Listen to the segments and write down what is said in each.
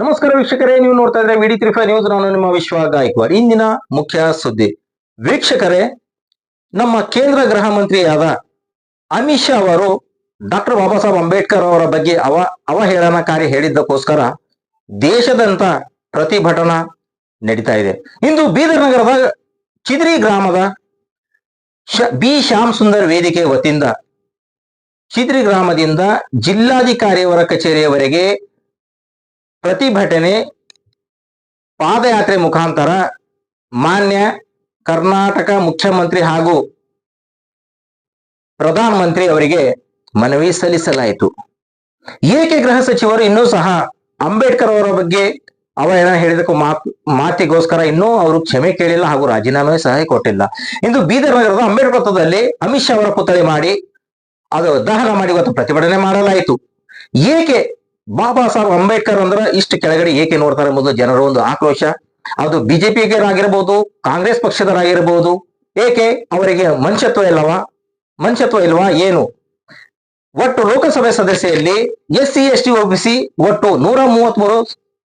ನಮಸ್ಕಾರ ವೀಕ್ಷಕರೇ, ನೀವು ನೋಡ್ತಾ ಇದ್ರೆ ವಿಡಿ ತ್ರಿಫೈ ನ್ಯೂಸ್. ನಾನು ನಿಮ್ಮ ವಿಶ್ವ ಗಾಯಕ್ವಾಡ್. ಇಂದಿನ ಮುಖ್ಯ ಸುದ್ದಿ. ವೀಕ್ಷಕರೇ, ನಮ್ಮ ಕೇಂದ್ರ ಗೃಹ ಮಂತ್ರಿಯಾದ ಅಮಿತ್ ಶಾ ಅವರು ಡಾಕ್ಟರ್ ಬಾಬಾ ಸಾಹೇಬ್ ಅಂಬೇಡ್ಕರ್ ಅವರ ಬಗ್ಗೆ ಅವ, ಅವಹೇಳನಕಾರಿ ಹೇಳಿದ್ದಕ್ಕೋಸ್ಕರ ದೇಶದಂತ ಪ್ರತಿಭಟನಾ ನಡೀತಾ ಇದೆ. ಇಂದು ಬೀದರ್ ನಗರದ ಚಿದ್ರಿ ಗ್ರಾಮದ ಬಿ ಶ್ಯಾಮ್ ಸುಂದರ್ ವೇದಿಕೆ ವತಿಯಿಂದ ಚಿದ್ರಿ ಗ್ರಾಮದಿಂದ ಜಿಲ್ಲಾಧಿಕಾರಿಯವರ ಕಚೇರಿಯವರೆಗೆ ಪ್ರತಿಭಟನೆ, ಪಾದಯಾತ್ರೆ ಮುಖಾಂತರ ಮಾನ್ಯ ಕರ್ನಾಟಕ ಮುಖ್ಯಮಂತ್ರಿ ಹಾಗೂ ಪ್ರಧಾನಮಂತ್ರಿ ಅವರಿಗೆ ಮನವಿ ಸಲ್ಲಿಸಲಾಯಿತು. ಏಕೆ ಗೃಹ ಸಚಿವರು ಇನ್ನೂ ಸಹ ಅಂಬೇಡ್ಕರ್ ಅವರ ಬಗ್ಗೆ ಅವರ ಹೇಳಿದಕ್ಕೂ ಮಾತು, ಮಾತಿಗೋಸ್ಕರ ಇನ್ನೂ ಅವರು ಕ್ಷಮೆ ಕೇಳಿಲ್ಲ ಹಾಗೂ ರಾಜೀನಾಮೆ ಸಹ ಕೊಟ್ಟಿಲ್ಲ. ಇಂದು ಬೀದರ್ ನಗರದ ಅಂಬೇಡ್ಕರ್ ವೃತ್ತದಲ್ಲಿ ಅಮಿತ್ ಶಾ ಅವರ ಪುತ್ಥಳಿ ಮಾಡಿ, ಅದು ದಹನ ಮಾಡಿ ಇವತ್ತು ಪ್ರತಿಭಟನೆ ಮಾಡಲಾಯಿತು. ಏಕೆ ಬಾಬಾ ಸಾಹೇಬ್ ಅಂಬೇಡ್ಕರ್ ಅಂದ್ರ ಇಷ್ಟು ಕೆಳಗಡೆ ಏಕೆ ನೋಡ್ತಾರೆ ಎಂಬುದು ಜನರ ಒಂದು ಆಕ್ರೋಶ. ಅದು ಬಿಜೆಪಿಗರಾಗಿರ್ಬೋದು ಕಾಂಗ್ರೆಸ್ ಪಕ್ಷದರಾಗಿರ್ಬೋದು ಏಕೆ ಅವರಿಗೆ ಮನುಷ್ಯತ್ವ ಇಲ್ಲವಾ? ಮನುಷ್ಯತ್ವ ಇಲ್ವಾ? ಏನು? ಒಟ್ಟು ಲೋಕಸಭೆ ಸದಸ್ಯರಲ್ಲಿ S C S T OBC ಒಟ್ಟು ನೂರ ಮೂವತ್ಮೂರು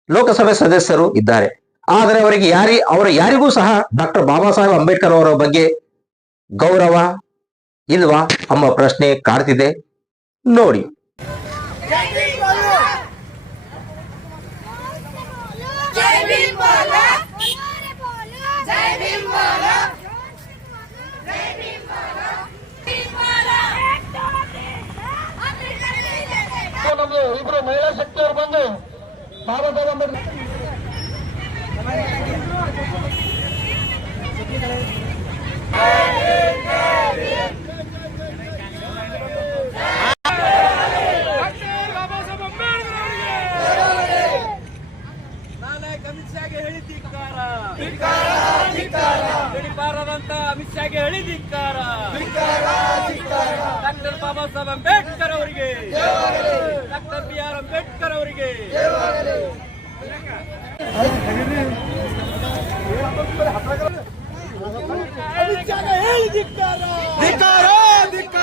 ಲೋಕಸಭೆ ಸದಸ್ಯರು ಇದ್ದಾರೆ. ಆದರೆ ಅವರಿಗೆ ಯಾರಿ, ಅವರ ಯಾರಿಗೂ ಸಹ ಡಾಕ್ಟರ್ ಬಾಬಾ ಸಾಹೇಬ್ ಅಂಬೇಡ್ಕರ್ ಅವರ ಬಗ್ಗೆ ಗೌರವ ಇಲ್ವಾ? ಎಂಬ ಪ್ರಶ್ನೆ ಕಾಡ್ತಿದೆ. ನೋಡಿ. ನಮ್ದು ಇಬ್ರು ಮಹಿಳಾ ಶಕ್ತಿಯವರು ಬಂದು ಬಾಬಾ ಸಾಹೇಬ್ ಅಂಬೇಡ್ಕರ್ ಅಮಿತ್ ಶಾಗೆ ಹೇಳಿದ್ದೀಕಾರ ಗಡಿಪಾರದಂತ ಅಮಿತ್ ಶಾಗೆ ಹೇಳಿದ್ದೀಕಾರ ಡಾಕ್ಟರ್ ಬಾಬಾ ಸಾಹೇಬ್ ಅಂಬೇಡ್ಕರ್ ಅವರಿಗೆ ಡಾಕ್ಟರ್ ಬಿ ಆರ್ ಅಂಬೇಡ್ಕರ್ ಅವರಿಗೆ ಅಮಿತ್ ಶಾಗೆ ಹೇಳಿದ್ದೀಕಾರ ಅಮಿತ್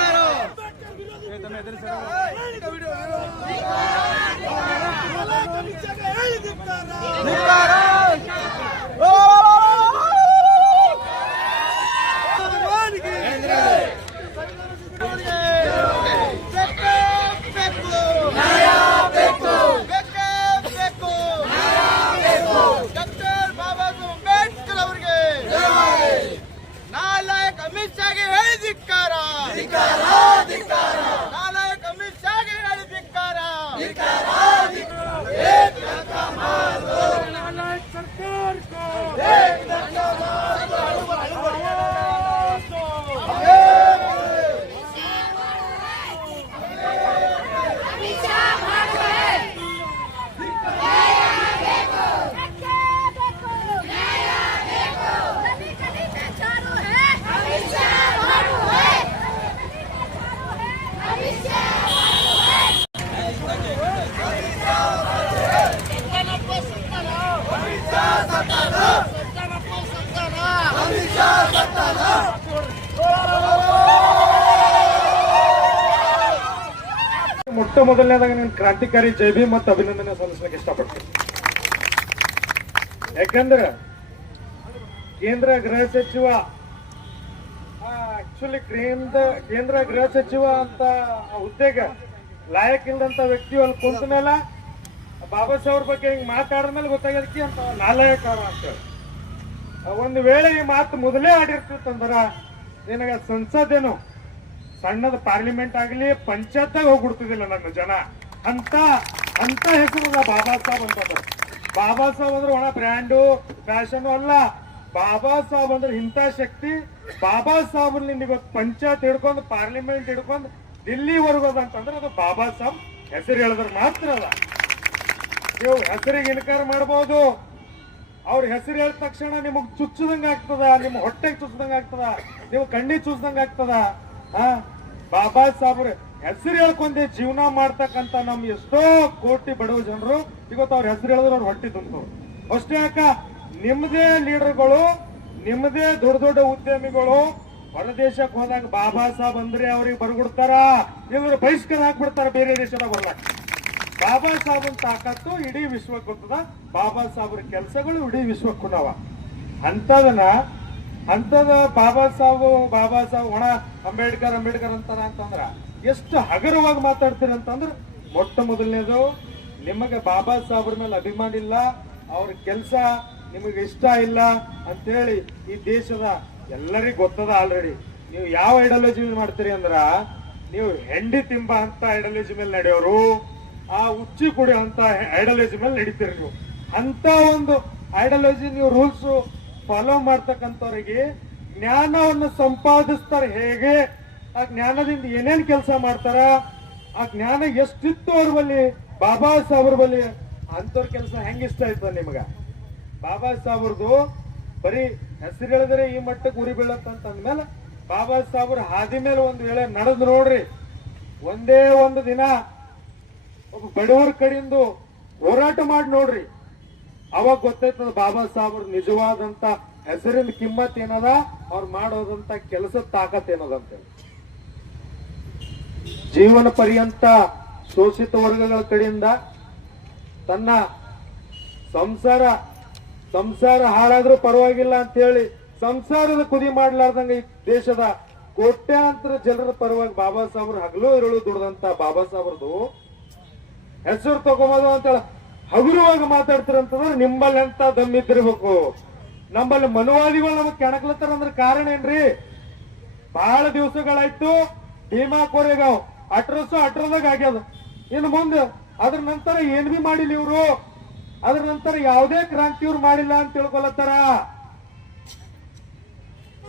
ಶಾಗೆ ಹೇಳಿದ್ದೀಕಾರ ಮೊಟ್ಟ ಮೊದಲನೇದಾಗ ನಾನು ಕ್ರಾಂತಿಕಾರಿ ಜೈ ಭೀಮ್ ಮತ್ತು ಅಭಿನಂದನೆ ಸಲ್ಲಿಸ್ಲಿಕ್ಕೆ ಇಷ್ಟಪಡ್ತೀನಿ. ಯಾಕಂದ್ರೆ ಕೇಂದ್ರ ಗೃಹ ಸಚಿವ ಆಕ್ಚುಲಿ ಕೇಂದ್ರ ಕೇಂದ್ರ ಗೃಹ ಸಚಿವ ಅಂತ ಹುದ್ದೆಗ ಲಾಯಕ್ ಇಲ್ದಂತ ವ್ಯಕ್ತಿ ಅಲ್ಲಿ ಕುಂತ ಮೇಲೆ ಬಾಬಾ ಸಾಹೇಬ್ರ ಬಗ್ಗೆ ಹಿಂಗೆ ಮಾತಾಡಿದ್ಮೇಲೆ ಗೊತ್ತಾಗದಕ್ಕೆ ಅಂತ ನಾಲಾಯಕ ಅಂತೇಳಿ ಒಂದು ವೇಳೆ ಈ ಮಾತು ಮೊದಲೇ ಆಡಿರ್ತಿತ್ತಂದ್ರ ನಿನಗ ಸಂಸದೇನು ಸಣ್ಣದ ಪಾರ್ಲಿಮೆಂಟ್ ಆಗಲಿ ಪಂಚಾಯತ್ದಾಗ ಹೋಗ್ಬಿಡ್ತಿದಿಲ್ಲ ನನ್ನ ಜನ. ಅಂತ ಅಂತ ಹೆಸರು ಬಾಬಾ ಸಾಹೇಬ್ ಅಂತ ಬಾಬಾ ಸಾಹೇಬ್ ಅಂದ್ರೆ ಒಣ ಬ್ರ್ಯಾಂಡು ಫ್ಯಾಷನ್ ಅಲ್ಲ. ಬಾಬಾ ಸಾಹೇಬ್ ಅಂದ್ರೆ ಇಂಥ ಶಕ್ತಿ. ಬಾಬಾ ಸಾಹೇಬ್ ಇವತ್ತು ಪಂಚಾಯತ್ ಹಿಡ್ಕೊಂಡು, ಪಾರ್ಲಿಮೆಂಟ್ ಹಿಡ್ಕೊಂಡು ದಿಲ್ಲಿವರೆಗೂ ಅಂತಂದ್ರೆ ಅದು ಬಾಬಾ ಸಾಹೇಬ್ ಹೆಸರು ಹೇಳಿದ್ರೆ ಮಾತ್ರ ಅಲ್ಲ. ನೀವು ಹೆಸರಿಗೆ ಇನ್ಕಾರ ಮಾಡಬಹುದು ಅವ್ರ ಹೆಸರು ಹೇಳಿದ ತಕ್ಷಣ ನಿಮಗ್ ಚುಚ್ಚದಂಗ ಆಗ್ತದ, ನಿಮ್ಮ ಹೊಟ್ಟೆಗೆ ಚುಚ್ಚದಂಗ ಆಗ್ತದ, ನೀವು ಕಣ್ಣಿ ಚುಚ್ಚದಂಗ ಆಗ್ತದ. ಹಾ ಬಾಬಾ ಸಾಹೇಬ್ರ, ಹೆಸರು ಹೇಳ್ಕೊಂಡೆ ಜೀವನ ಮಾಡ್ತಕ್ಕಂತ ನಮ್ ಎಷ್ಟೋ ಕೋಟಿ ಬಡವ ಜನರು, ಇವತ್ತು ಅವ್ರ ಹೆಸರು ಹೇಳಿದ್ರೆ ಅವ್ರ ಹೊಟ್ಟೆ ತುಂಬ್ತವ್ರು. ಅಷ್ಟೇ ಯಾಕ ನಿಮ್ದೇ ಲೀಡರ್ಗಳು ನಿಮ್ಮದೇ ದೊಡ್ಡ ದೊಡ್ಡ ಉದ್ಯಮಿಗಳು, ಹೊರದೇಶಕ್ಕೆ ಹೋದಾಗ ಬಾಬಾ ಸಾಹೇಬ್ ಅಂದ್ರೆ ಅವ್ರಿಗೆ ಬರ್ಬಿಡ್ತಾರ ಇವ್ರು ಬಹಿಷ್ಕಾರ ಹಾಕ್ಬಿಡ್ತಾರ ಬೇರೆ ದೇಶದಾಗ ಬರ್ಲಾಕ ಬಾಬಾ ಸಾಹೇಬನ್ ತಾಕತ್ತು ಇಡೀ ವಿಶ್ವಕ್ಕೆ ಗೊತ್ತದ ಬಾಬಾ ಸಾಹೇಬ್ರ ಕೆಲಸಗಳು ಇಡೀ ವಿಶ್ವಕ್ಕೆ ನಾವ ಅಂತದನ್ನ ಅಂತದ ಬಾಬಾ ಸಾಹೇಬ್ ಬಾಬಾ ಸಾಹೇಬ್ ಒಣ ಅಂಬೇಡ್ಕರ್ ಅಂಬೇಡ್ಕರ್ ಅಂತಾರ ಅಂತಂದ್ರ, ಎಷ್ಟು ಹಗರವಾಗಿ ಮಾತಾಡ್ತೀರ ಅಂತಂದ್ರ, ಮೊಟ್ಟ ಮೊದಲನೇದು, ನಿಮಗೆ ಬಾಬಾ ಸಾಹೇಬ್ರ ಮೇಲೆ ಅಭಿಮಾನ ಇಲ್ಲ, ಅವ್ರ ಕೆಲಸ ನಿಮಗೆ ಇಷ್ಟ ಇಲ್ಲ ಅಂತೇಳಿ ಈ ದೇಶದ ಎಲ್ಲರಿಗೂ ಗೊತ್ತದ ಆಲ್ರೆಡಿ ನೀವು ಯಾವ ಐಡಿಯಾಲಜಿ ಮಾಡ್ತೀರಿ ಅಂದ್ರ, ನೀವು ಹೆಂಡಿ ತಿಂಬ ಅಂತ ಐಡಿಯಾಲಜಿ ಮೇಲೆ ನಡೆಯೋರು, ಆ ಉಚ್ಚಿ ಕುಡಿ ಅಂತ ಐಡಿಯಾಲಜಿ ಮೇಲೆ ನಡೀತೀರಿ ನೀವು. ಅಂತ ಒಂದು ಐಡಿಯಾಲಜಿ ನೀವು ರೂಲ್ಸ್ ಫಾಲೋ ಮಾಡ್ತಕ್ಕಂಥವ್ರಿಗೆ ಜ್ಞಾನವನ್ನು ಸಂಪಾದಿಸ್ತಾರೆ ಹೇಗೆ? ಆ ಜ್ಞಾನದಿಂದ ಏನೇನ್ ಕೆಲಸ ಮಾಡ್ತಾರ? ಆ ಜ್ಞಾನ ಎಷ್ಟಿತ್ತು ಅವ್ರ ಬಲ್ಲಿ ಬಾಬಾ ಸಾಹೇಬ್ರ ಬಲ್ಲಿ ಅಂತವ್ರ ಕೆಲಸ ಹೆಂಗಿಷ್ಟ ಇಷ್ಟ ಆಯ್ತು ನಿಮಗ? ಬಾಬಾ ಸಾಹೇಬ್ರದು ಬರೀ ಹೆಸರು ಹೇಳಿದ್ರೆ ಈ ಮಟ್ಟಕ್ಕೆ ಉರಿ ಬೀಳತ್ತಂತ ಅಂದ್ಮೇಲೆ ಬಾಬಾ ಸಾಹೇಬ್ರ ಹಾದಿ ಮೇಲೆ ಒಂದ್ ವೇಳೆ ನಡೆದ್ ನೋಡ್ರಿ. ಒಂದೇ ಒಂದು ದಿನ ಒಬ್ಬ ಬಡವರ ಕಡೆಯಿಂದ ಹೋರಾಟ ಮಾಡಿ ನೋಡ್ರಿ. ಅವಾಗ ಗೊತ್ತಾಯ್ತದ ಬಾಬಾ ಸಾಹೇಬ್ರ ನಿಜವಾದಂತ ಹೆಸರಿನ ಕಿಮ್ಮತ್ ಏನದ, ಅವ್ರು ಮಾಡೋದಂತ ಕೆಲಸದ ತಾಕತ್ ಏನದ ಅಂತೇಳಿ ಜೀವನ ಪರ್ಯಂತ ಶೋಷಿತ ವರ್ಗಗಳ ಕಡೆಯಿಂದ ತನ್ನ ಸಂಸಾರ ಸಂಸಾರ ಹಾಳಾದ್ರೂ ಪರವಾಗಿಲ್ಲ ಅಂತ ಹೇಳಿ ಸಂಸಾರದ ಕುದಿ ಮಾಡ್ಲಾರ್ದಂಗ ಈ ದೇಶದ ಕೋಟ್ಯಾಂತರ ಜನರ ಪರವಾಗಿ ಬಾಬಾ ಸಾಹೇಬ್ರು ಹಗಲು ಇರಳು ದುಡ್ದಂತ ಬಾಬಾ ಸಾಹೇಬ್ರದು ಹೆಸರು ತಗೊಂಬೋದು ಅಂತೇಳಿ ಹಗುರವಾಗಿ ಮಾತಾಡ್ತಿರಂತಂದ್ರೆ ನಿಮ್ಮಲ್ಲಿ ಎಂತ ದಮ್ಮಿದ್ದಿರ್ಬೇಕು? ನಮ್ಮಲ್ಲಿ ಮನುವಾದಿಗಳು ನಮಗ್ ಕೆಣಕ್ಲತ್ತಾರ ಅಂದ್ರೆ ಕಾರಣ ಏನ್ರಿ? ಬಹಳ ದಿವಸಗಳಾಯ್ತು, ಭೀಮಾ ಕೋರೆಗಾವ್, ಅಟ್ರಸು ಅಟ್ರದಾಗ ಆಗ್ಯದ. ಇನ್ನು ಮುಂದೆ ಅದ್ರ ನಂತರ ಏನ್ ಬಿ ಮಾಡಿಲ್ಲ ಇವ್ರು? ಅದ್ರ ನಂತರ ಯಾವುದೇ ಕ್ರಾಂತಿ ಇವ್ರು ಮಾಡಿಲ್ಲ ಅಂತ ತಿಳ್ಕೊಳತ್ತಾರ?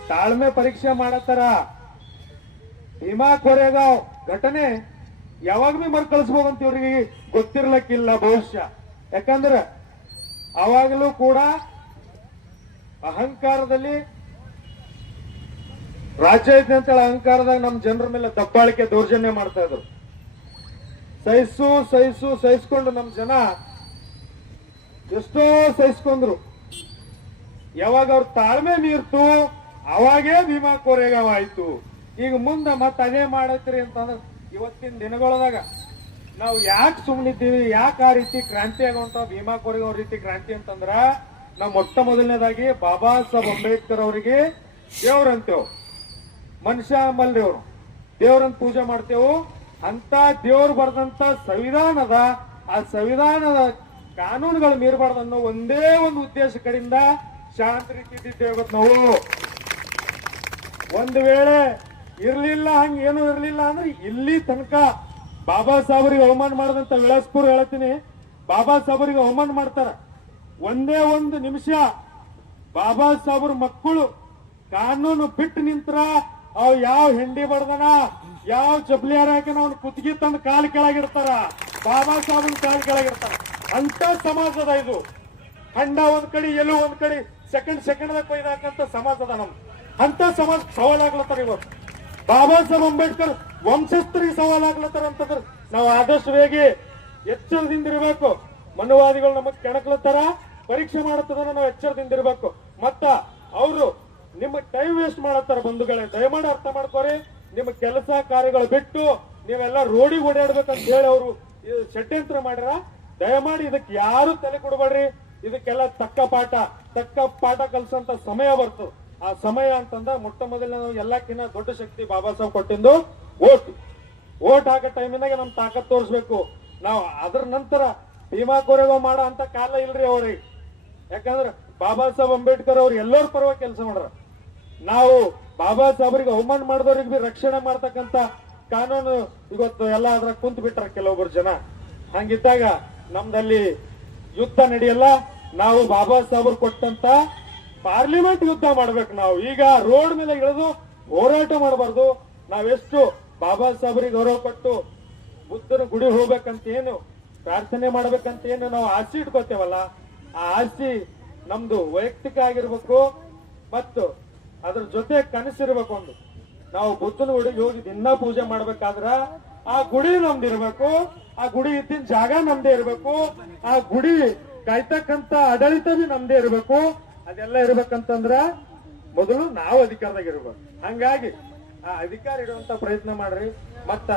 ತಾಳ್ಮೆ ಪರೀಕ್ಷೆ ಮಾಡತ್ತಾರ? ಭೀಮಾ ಕೊರೆಗಾವ್ ಘಟನೆ ಯಾವಾಗ ಬಿ ಮರ್ ಕಳಿಸ್ಬೋದಂತ ಇವ್ರಿಗೆ ಗೊತ್ತಿರ್ಲಕ್ಕಿಲ್ಲ ಭವಿಷ್ಯ. ಯಾಕಂದ್ರ ಅವಾಗಲೂ ಕೂಡ ಅಹಂಕಾರದಲ್ಲಿ ರಾಜ್ಯ ಐತೆ ಅಂತೇಳಿ ಅಹಂಕಾರದಾಗ ನಮ್ಮ ಜನರ ಮೇಲೆ ದಬ್ಬಾಳಿಕೆ ದೌರ್ಜನ್ಯ ಮಾಡ್ತಾ ಇದ್ರು. ಸಹಿಸು ಸಹಿಸು, ಸಹಿಸ್ಕೊಂಡು ನಮ್ಮ ಜನ ಎಷ್ಟೋ ಸಹಿಸ್ಕೊಂಡ್ರು. ಯಾವಾಗ ಅವ್ರ ತಾಳ್ಮೆ ಮೀರ್ತು, ಅವಾಗೇ ಭೀಮಾ ಕೋರೆಗಾವ ಆಯ್ತು ಈಗ ಮುಂದೆ ಮತ್ತೆ ಅದೇ ಮಾಡತ್ರಿ ಅಂತಂದ್ರೆ ಇವತ್ತಿನ ದಿನಗಳದಾಗ ನಾವು ಯಾಕೆ ಸುಮ್ಮನಿದ್ದೀವಿ ಯಾಕೆ ಆ ರೀತಿ ಕ್ರಾಂತಿ ಆಗುವಂತ ಭೀಮಾ ಕೋರೆಗಾವ್ ರೀತಿ ಕ್ರಾಂತಿ ಅಂತಂದ್ರ ನಾವು ಮೊಟ್ಟ ಮೊದಲನೇದಾಗಿ ಬಾಬಾ ಸಾಹೇಬ್ ಅಂಬೇಡ್ಕರ್ ಅವರಿಗೆ ದೇವ್ರಂತೇವ್. ಮನುಷ್ಯ ಅಂಬಲ್ರಿ ಅವರು. ದೇವ್ರನ್ನ ಪೂಜೆ ಮಾಡ್ತೇವು. ಅಂತ ದೇವ್ರು ಬರೆದಂತ ಸಂವಿಧಾನದ, ಆ ಸಂವಿಧಾನದ ಕಾನೂನುಗಳು ಮೀರಬಾರ್ದು ಅನ್ನೋ ಒಂದೇ ಒಂದು ಉದ್ದೇಶ ಕಡೆಯಿಂದ ಶಾಂತ ರೀತಿ ನಾವು. ಒಂದು ವೇಳೆ ಇರಲಿಲ್ಲ, ಹಂಗ ಏನು ಇರಲಿಲ್ಲ ಅಂದ್ರೆ ಇಲ್ಲಿ ತನಕ ಬಾಬಾ ಸಾಹೇಬರಿಗೆ ಅವಮಾನ ಮಾಡದಂತ ವಿಳಾಸ್ಪುರ್ ಹೇಳ್ತೀನಿ. ಬಾಬಾ ಸಾಹೇಬರಿಗೆ ಅವಮಾನ ಮಾಡ್ತಾರ. ಒಂದೇ ಒಂದು ನಿಮಿಷ ಬಾಬಾ ಸಾಹೇಬ್ರ ಮಕ್ಕಳು ಕಾನೂನು ಬಿಟ್ಟು ನಿಂತ್ರ ಅವ್ ಯಾವ ಹೆಂಡಿ ಬಡ್ದನ, ಯಾವ ಚಪ್ಲಿ ಹಾಕಿನ ಅವ್ನ ಕುತ್ತಿಗೆ ತಂದು ಕಾಲು ಕೆಳಗಿರ್ತಾರ ಬಾಬಾ ಸಾಹೇಬನ್ ಕಾಲು ಕೆಳಗಿರ್ತಾರ ಅಂತ ಸಮಾಜದ ಇದು. ಖಂಡ ಒಂದ್ ಕಡೆ ಎಲ್ಲೋ ಒಂದ್ ಕಡೆ, ಸೆಕೆಂಡ್ ಸೆಕೆಂಡ್ ಕೊಯ್ದಾಕಂತ ಸಮಾಜದ ನಮ್. ಅಂತ ಸಮಾಜ ಸವಾಲಾಗ್ಲತ್ತಾರ ಇವತ್ತು ಬಾಬಾ ಸಾಹೇಬ್ ಅಂಬೇಡ್ಕರ್ ವಂಶಸ್ಥರಿಗೆ ಸವಾಲಾಗ್ಲತ್ತಾರ ಅಂತಂದ್ರೆ ನಾವು ಆದಷ್ಟು ವೇಗಿ ಎಚ್ಚರದಿಂದ ಇರಬೇಕು. ಮನುವಾದಿಗಳು ನಮಗ್ ಕೆಣಕ್ಲತ್ತಾರ, ಪರೀಕ್ಷೆ ಮಾಡತ್ತದನ್ನ ನಾವು ಎಚ್ಚರದಿಂದ ಇರಬೇಕು. ಮತ್ತ ಅವರು ನಿಮ್ಮ ಟೈಮ್ ವೇಸ್ಟ್ ಮಾಡತ್ತಾರ ಬಂಧುಗಳೇ. ದಯಮಾಡಿ ಅರ್ಥ ಮಾಡ್ಕೋರಿ. ನಿಮ್ಮ ಕೆಲಸ ಕಾರ್ಯಗಳು ಬಿಟ್ಟು ನೀವೆಲ್ಲ ರೋಡಿಗೆ ಓಡಾಡ್ಬೇಕಂತ ಹೇಳಿ ಅವರು ಷಡ್ಯಂತ್ರ ಮಾಡ್ಯಾರ. ದಯಮಾಡಿ ಇದಕ್ಕೆ ಯಾರು ತಲೆ ಕೊಡಬೇಡ್ರಿ. ಇದಕ್ಕೆಲ್ಲ ತಕ್ಕ ಪಾಠ ತಕ್ಕ ಪಾಠ ಕಲಿಸುವಂತ ಸಮಯ ಬರ್ತು. ಆ ಸಮಯ ಅಂತಂದ ಮೊಟ್ಟ ಮೊದಲನೇ ಎಲ್ಲಕ್ಕಿಂತ ದೊಡ್ಡ ಶಕ್ತಿ ಬಾಬಾ ಸಾಹೇಬ್ ಕೊಟ್ಟಿದ್ದು ಓಟ್. ಓಟ್ ಹಾಕೋ ಟೈಮಿನಾಗ ನಮ್ ತಾಕತ್ ತೋರಿಸ್ಬೇಕು. ನಾವು ಅದ್ರ ನಂತರ ಭೀಮಾ ಕೋರೆಗೋ ಮಾಡೋ ಅಂತ ಕಾಲ ಇಲ್ರಿ ಅವ್ರಿಗೆ. ಯಾಕಂದ್ರೆ ಬಾಬಾ ಸಾಹೇಬ್ ಅಂಬೇಡ್ಕರ್ ಅವ್ರು ಎಲ್ಲರ ಪರವಾಗಿ ಕೆಲಸ ಮಾಡ್ರ ನಾವು ಬಾಬಾ ಸಾಹೇಬ್ರಿಗೆ ಅವಮಾನ ಮಾಡಿದವ್ರಿಗೆ ಬಿ ರಕ್ಷಣೆ ಮಾಡ್ತಕ್ಕಂತ ಕಾನೂನು ಇವತ್ತು ಎಲ್ಲ ಅದ್ರ ಕುಂತ್ ಬಿಟ್ರ ಕೆಲವೊಬ್ರು ಜನ. ಹಂಗಿದ್ದಾಗ ನಮ್ದಲ್ಲಿ ಯುದ್ಧ ನಡೆಯಲ್ಲ, ನಾವು ಬಾಬಾ ಸಾಹೇಬ್ರು ಕೊಟ್ಟಂತ ಪಾರ್ಲಿಮೆಂಟ್ ಯುದ್ಧ ಮಾಡ್ಬೇಕು ನಾವು. ಈಗ ರೋಡ್ ಮೇಲೆ ಇಳಿದು ಹೋರಾಟ ಮಾಡಬಾರ್ದು. ನಾವೆಷ್ಟು ಬಾಬಾ ಸಾಹೇಬ್ರಿಗೆ ಗೌರವ ಕೊಟ್ಟು ಬುದ್ಧನ ಗುಡಿ ಹೋಗ್ಬೇಕಂತ ಏನು ಪ್ರಾರ್ಥನೆ ಮಾಡ್ಬೇಕಂತ ಏನು ನಾವು ಆಸೆ ಇಟ್ಕೋತೇವಲ್ಲ, ಆ ಆಸೆ ನಮ್ದು ವೈಯಕ್ತಿಕ ಆಗಿರ್ಬೇಕು ಮತ್ತು ಅದ್ರ ಜೊತೆ ಕನಸಿರ್ಬೇಕು ಒಂದು. ನಾವು ಬುದ್ಧನ ಗುಡಿಗೆ ಹೋಗಿ ದಿನ ಪೂಜೆ ಮಾಡ್ಬೇಕಾದ್ರ ಆ ಗುಡಿ ನಮ್ದಿರ್ಬೇಕು ಆ ಗುಡಿ ಇದ್ದಿನ ಜಾಗ ನಮ್ದೇ ಇರ್ಬೇಕು, ಆ ಗುಡಿ ಕಾಯ್ತಕ್ಕಂತ ಆಡಳಿತ ನಮ್ದೇ ಇರ್ಬೇಕು. ಅದೆಲ್ಲ ಇರ್ಬೇಕಂತಂದ್ರ ಮೊದಲು ನಾವು ಅಧಿಕಾರದಾಗ ಇರ್ಬೇಕು. ಹಂಗಾಗಿ ಆ ಅಧಿಕಾರ ಇಡುವಂತ ಪ್ರಯತ್ನ ಮಾಡ್ರಿ. ಮತ್ತ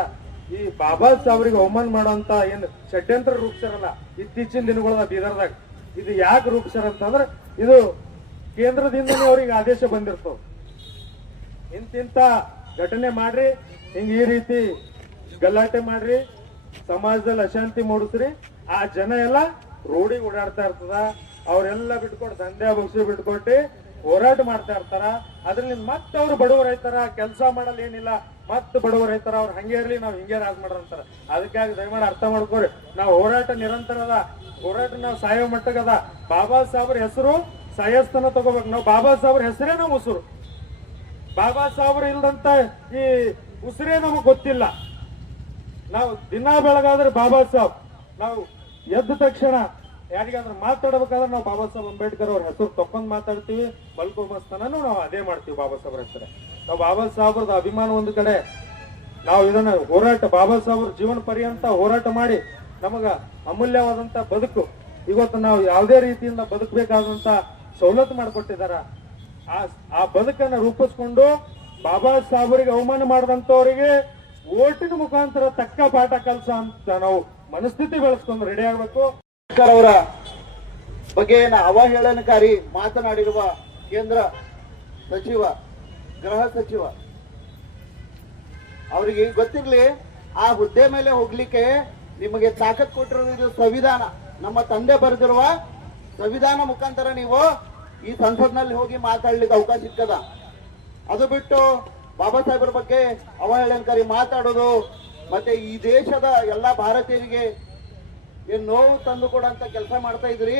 ಈ ಬಾಬಾ ಸಾಹೇಬ್ರಿಗೆ ಅವಮಾನ ಮಾಡೋಂತ ಏನ್ ಷಡ್ಯಂತ್ರ ರೂಪಿಸರಲ್ಲ ಇತ್ತೀಚಿನ ದಿನಗಳದ ಬೀದರ್ದಾಗ. ಇದು ಯಾಕೆ ರೂಪಿಸ್ಯಾರ ಅಂತಂದ್ರೆ, ಇದು ಕೇಂದ್ರದಿಂದ ಅವ್ರಿಗೆ ಆದೇಶ ಬಂದಿರ್ತವ ಇಂತಿಂತ ಘಟನೆ ಮಾಡ್ರಿ, ಹಿಂಗ ಈ ರೀತಿ ಗಲಾಟೆ ಮಾಡ್ರಿ, ಸಮಾಜದಲ್ಲಿ ಅಶಾಂತಿ ಮೂಡಿಸ್ರಿ. ಆ ಜನ ಎಲ್ಲ ರೋಡಿಗೆ ಓಡಾಡ್ತಾ ಇರ್ತದ ಅವರೆಲ್ಲ ಬಿಟ್ಕೊಂಡು ಸಂಧ್ಯಾ ಬಗ್ಸಿ ಬಿಟ್ಕೊಟ್ಟು ಹೋರಾಟ ಮಾಡ್ತಾ ಇರ್ತಾರ. ಅದ್ರಲ್ಲಿ ಮತ್ತೆ ಅವ್ರು ಬಡವರು ಐತಾರ, ಕೆಲಸ ಮಾಡಲ್ಲ ಏನಿಲ್ಲ. ಮತ್ತೆ ಬಡವರು ಐತಾರ, ಅವ್ರು ಹಂಗೆ ಇರ್ಲಿ, ನಾವು ಹಿಂಗೆ ರಾಜ್ ಮಾಡ್ರ ಅಂತಾರ. ಅದಕ್ಕಾಗಿ ದಯಮಾಡಿ ಅರ್ಥ ಮಾಡ್ಕೊರಿ. ನಾವು ಹೋರಾಟ ನಿರಂತರ ಅದ. ಹೋರಾಟ ನಾವು ಸಾಯೋ ಮಟ್ಟಗದ ಬಾಬಾ ಸಾಹೇಬ್ರ ಹೆಸರು ಸಾಯಸ್ತನ ತಗೋಬೇಕು. ನಾವು ಬಾಬಾ ಸಾಹೇಬ್ರ ಹೆಸರೇ ನಾವು ಉಸುರು. ಬಾಬಾ ಸಾಹೇಬ್ರ ಇಲ್ದಂತ ಈ ಉಸಿರೇ ನಮಗ್ ಗೊತ್ತಿಲ್ಲ. ನಾವು ದಿನ ಬೆಳಗಾದ್ರೆ ಬಾಬಾ ಸಾಹೇಬ್ ನಾವು ಎದ್ದ ತಕ್ಷಣ ಯಾರಿಗಾದ್ರೂ ಮಾತಾಡ್ಬೇಕಾದ್ರೆ ನಾವು ಬಾಬಾ ಸಾಹೇಬ್ ಅಂಬೇಡ್ಕರ್ ಅವ್ರ ಹೆಸರು ತಕೊಂಡ್ ಮಾತಾಡ್ತೀವಿ. ಮಲ್ಕೊಂಬಸ್ತನೂ ನಾವು ಅದೇ ಮಾಡ್ತೀವಿ ಬಾಬಾ ಸಾಹೇಬ್ರ ಹೆಸರ. ನಾವು ಬಾಬಾ ಸಾಹೇಬ್ರದ ಅಭಿಮಾನ ಒಂದು ಕಡೆ. ನಾವು ಇದನ್ನ ಹೋರಾಟ ಬಾಬಾ ಸಾಹೇಬ್ರ ಜೀವನ ಪರ್ಯಂತ ಹೋರಾಟ ಮಾಡಿ ನಮಗ ಅಮೂಲ್ಯವಾದಂತ ಬದುಕು. ಇವತ್ತು ನಾವು ಯಾವುದೇ ರೀತಿಯಿಂದ ಬದುಕಬೇಕಾದಂತ ಸವಲತ್ತು ಮಾಡಿಕೊಟ್ಟಿದಾರ. ಆ ಆ ಬದುಕನ್ನ ರೂಪಿಸ್ಕೊಂಡು ಬಾಬಾ ಸಾಹೇಬರಿಗೆ ಅವಮಾನ ಮಾಡಿದಂತವರಿಗೆ ಓಟಿನ ಮುಖಾಂತರ ತಕ್ಕ ಪಾಠ ಕಲಿಸೋ ಅಂತ ನಾವು ಮನಸ್ಥಿತಿ ಬೆಳೆಸ್ಕೊಂಡು ರೆಡಿ ಆಗ್ಬೇಕು. ಅವರ ಬಗ್ಗೆ ಅವಹೇಳನಕಾರಿ ಮಾತನಾಡಿರುವ ಕೇಂದ್ರ ಸಚಿವ, ಗೃಹ ಸಚಿವ, ಅವರಿಗೆ ಗೊತ್ತಿರ್ಲಿ, ಆ ಹುದ್ದೆ ಮೇಲೆ ಹೋಗ್ಲಿಕ್ಕೆ ನಿಮಗೆ ತಾಕತ್ ಕೊಟ್ಟಿರೋದು ಸಂವಿಧಾನ. ನಮ್ಮ ತಂದೆ ಬರೆದಿರುವ ಸಂವಿಧಾನ ಮುಖಾಂತರ ನೀವು ಈ ಸಂಸತ್ನಲ್ಲಿ ಹೋಗಿ ಮಾತಾಡ್ಲಿಕ್ಕೆ ಅವಕಾಶ ಸಿಕ್ಕದ ಅದು ಬಿಟ್ಟು ಬಾಬಾ ಸಾಹೇಬರ ಬಗ್ಗೆ ಅವಹೇಳನಕಾರಿ ಮಾತಾಡೋದು, ಮತ್ತೆ ಈ ದೇಶದ ಎಲ್ಲ ಭಾರತೀಯರಿಗೆ ಏನ್ ನೋವು ತಂದು ಕೊಡಂತ ಕೆಲಸ ಮಾಡ್ತಾ ಇದ್ರಿ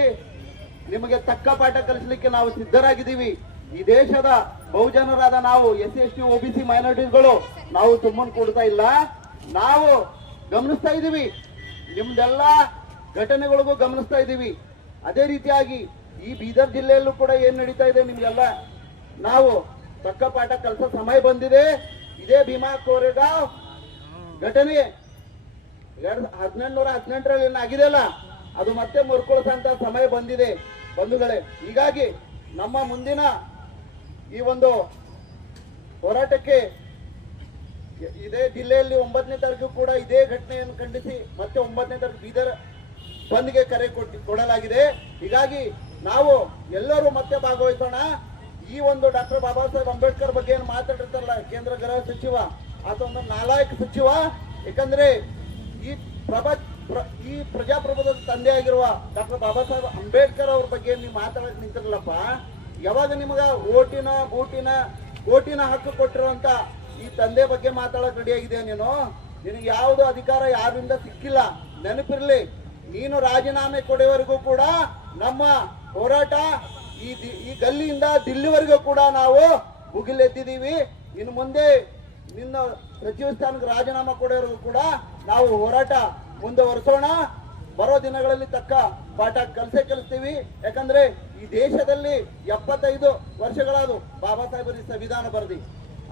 ನಿಮಗೆ ತಕ್ಕ ಪಾಠ ಕಲಿಸ್ಲಿಕ್ಕೆ ನಾವು ಸಿದ್ಧರಾಗಿದ್ದೀವಿ. ಈ ದೇಶದ ಬಹುಜನರಾದ ನಾವು S C S T OBC ಮೈನಾರಿಟಿಗಳು ನಾವು ತುಂಬನ್ ಕೊಡ್ತಾ ಇಲ್ಲ. ನಾವು ಗಮನಿಸ್ತಾ ಇದ್ದೀವಿ. ನಿಮ್ದೆಲ್ಲ ಘಟನೆಗಳಿಗೂ ಗಮನಿಸ್ತಾ ಇದ್ದೀವಿ. ಅದೇ ರೀತಿಯಾಗಿ ಈ ಬೀದರ್ ಜಿಲ್ಲೆಯಲ್ಲೂ ಕೂಡ ಏನ್ ನಡೀತಾ ಇದೆ ನಿಮ್ಗೆಲ್ಲ? ನಾವು ತಕ್ಕ ಪಾಠ ಕಲಿಸೋ ಸಮಯ ಬಂದಿದೆ. ಇದೇ ಭೀಮಾ ಕೋರೆಗಾವ್ ಘಟನೆ. ಎರಡ್ ಹದಿನೆಂಟುನೂರ ಹದಿನೆಂಟರಲ್ಲಿ ಏನು ಆಗಿದೆಯಲ್ಲ ಅದು ಮತ್ತೆ ಮುರ್ಕೊಳ್ಸಂತ ಸಮಯ ಬಂದಿದೆ. ಬಂಧುಗಳೇ, ಹೀಗಾಗಿ ನಮ್ಮ ಮುಂದಿನ ಈ ಒಂದು ಹೋರಾಟಕ್ಕೆ ಇದೇ ಜಿಲ್ಲೆಯಲ್ಲಿ ಒಂಬತ್ತನೇ ತಾರೀಕು ಕೂಡ ಇದೇ ಘಟನೆಯನ್ನು ಖಂಡಿಸಿ ಮತ್ತೆ ಒಂಬತ್ತನೇ ತಾರೀಕು ಬೀದರ್ ಬಂದ್ಗೆ ಕರೆ ಕೊಡಲಾಗಿದೆ. ಹೀಗಾಗಿ ನಾವು ಎಲ್ಲರೂ ಮತ್ತೆ ಭಾಗವಹಿಸೋಣ. ಈ ಒಂದು ಡಾಕ್ಟರ್ ಬಾಬಾ ಸಾಹೇಬ್ ಅಂಬೇಡ್ಕರ್ ಬಗ್ಗೆ ಏನು ಮಾತಾಡಿರ್ತಾರಲ್ಲ, ಕೇಂದ್ರ ಗೃಹ ಸಚಿವ ಒಂದು ನಾಲಾಯಕ ಸಚಿವ. ಯಾಕಂದ್ರೆ ಈ ಪ್ರಭಾ, ಪ್ರ- ಈ ಪ್ರಜಾಪ್ರಭುತ್ವದ ತಂದೆ ಆಗಿರುವ ಡಾಕ್ಟರ್ ಬಾಬಾ ಸಾಹೇಬ್ ಅಂಬೇಡ್ಕರ್ ಅವ್ರ ಬಗ್ಗೆ ನೀವು ಮಾತಾಡಕ್ ನಿಂತಿರಲ್ಲಪ್ಪ? ಯಾವಾಗ ನಿಮಗ ಓಟಿನ, ಬೂಟಿನ ಓಟಿನ ಹಕ್ಕು ಕೊಟ್ಟಿರುವಂತ ಈ ತಂದೆ ಬಗ್ಗೆ ಮಾತಾಡಕ್ ರೆಡಿ ಆಗಿದೆಯಾ ನೀನು? ನಿನಗೆ ಯಾವುದು ಅಧಿಕಾರ ಯಾರಿಂದ ಸಿಕ್ಕಿಲ್ಲ? ನೆನಪಿರ್ಲಿ, ನೀನು ರಾಜೀನಾಮೆ ಕೊಡುವವರೆಗೂ ಕೂಡ ನಮ್ಮ ಹೋರಾಟ ಈ ಈ ಗಲ್ಲಿಯಿಂದ ದಿಲ್ಲಿವರೆಗೂ ಕೂಡ ನಾವು ಮುಗಿಲೆತ್ತಿದ್ದೀವಿ. ಇನ್ನು ಮುಂದೆ ನಿನ್ನ ಸಚಿವ ಸ್ಥಾನಕ್ಕೆ ರಾಜೀನಾಮೆ ಕೊಡೋರು ಕೂಡ ನಾವು ಹೋರಾಟ ಮುಂದುವರೆಸೋಣ. ಬರೋ ದಿನಗಳಲ್ಲಿ ತಕ್ಕ ಪಾಠ ಕಲಿಸೇ ಕಲಿಸ್ತೀವಿ. ಯಾಕಂದ್ರೆ ಈ ದೇಶದಲ್ಲಿ ಎಪ್ಪತ್ತೈದು ವರ್ಷಗಳಾದ ಬಾಬಾ ಸಾಹೇಬರ ಸಂವಿಧಾನ ಬರೆದಿ.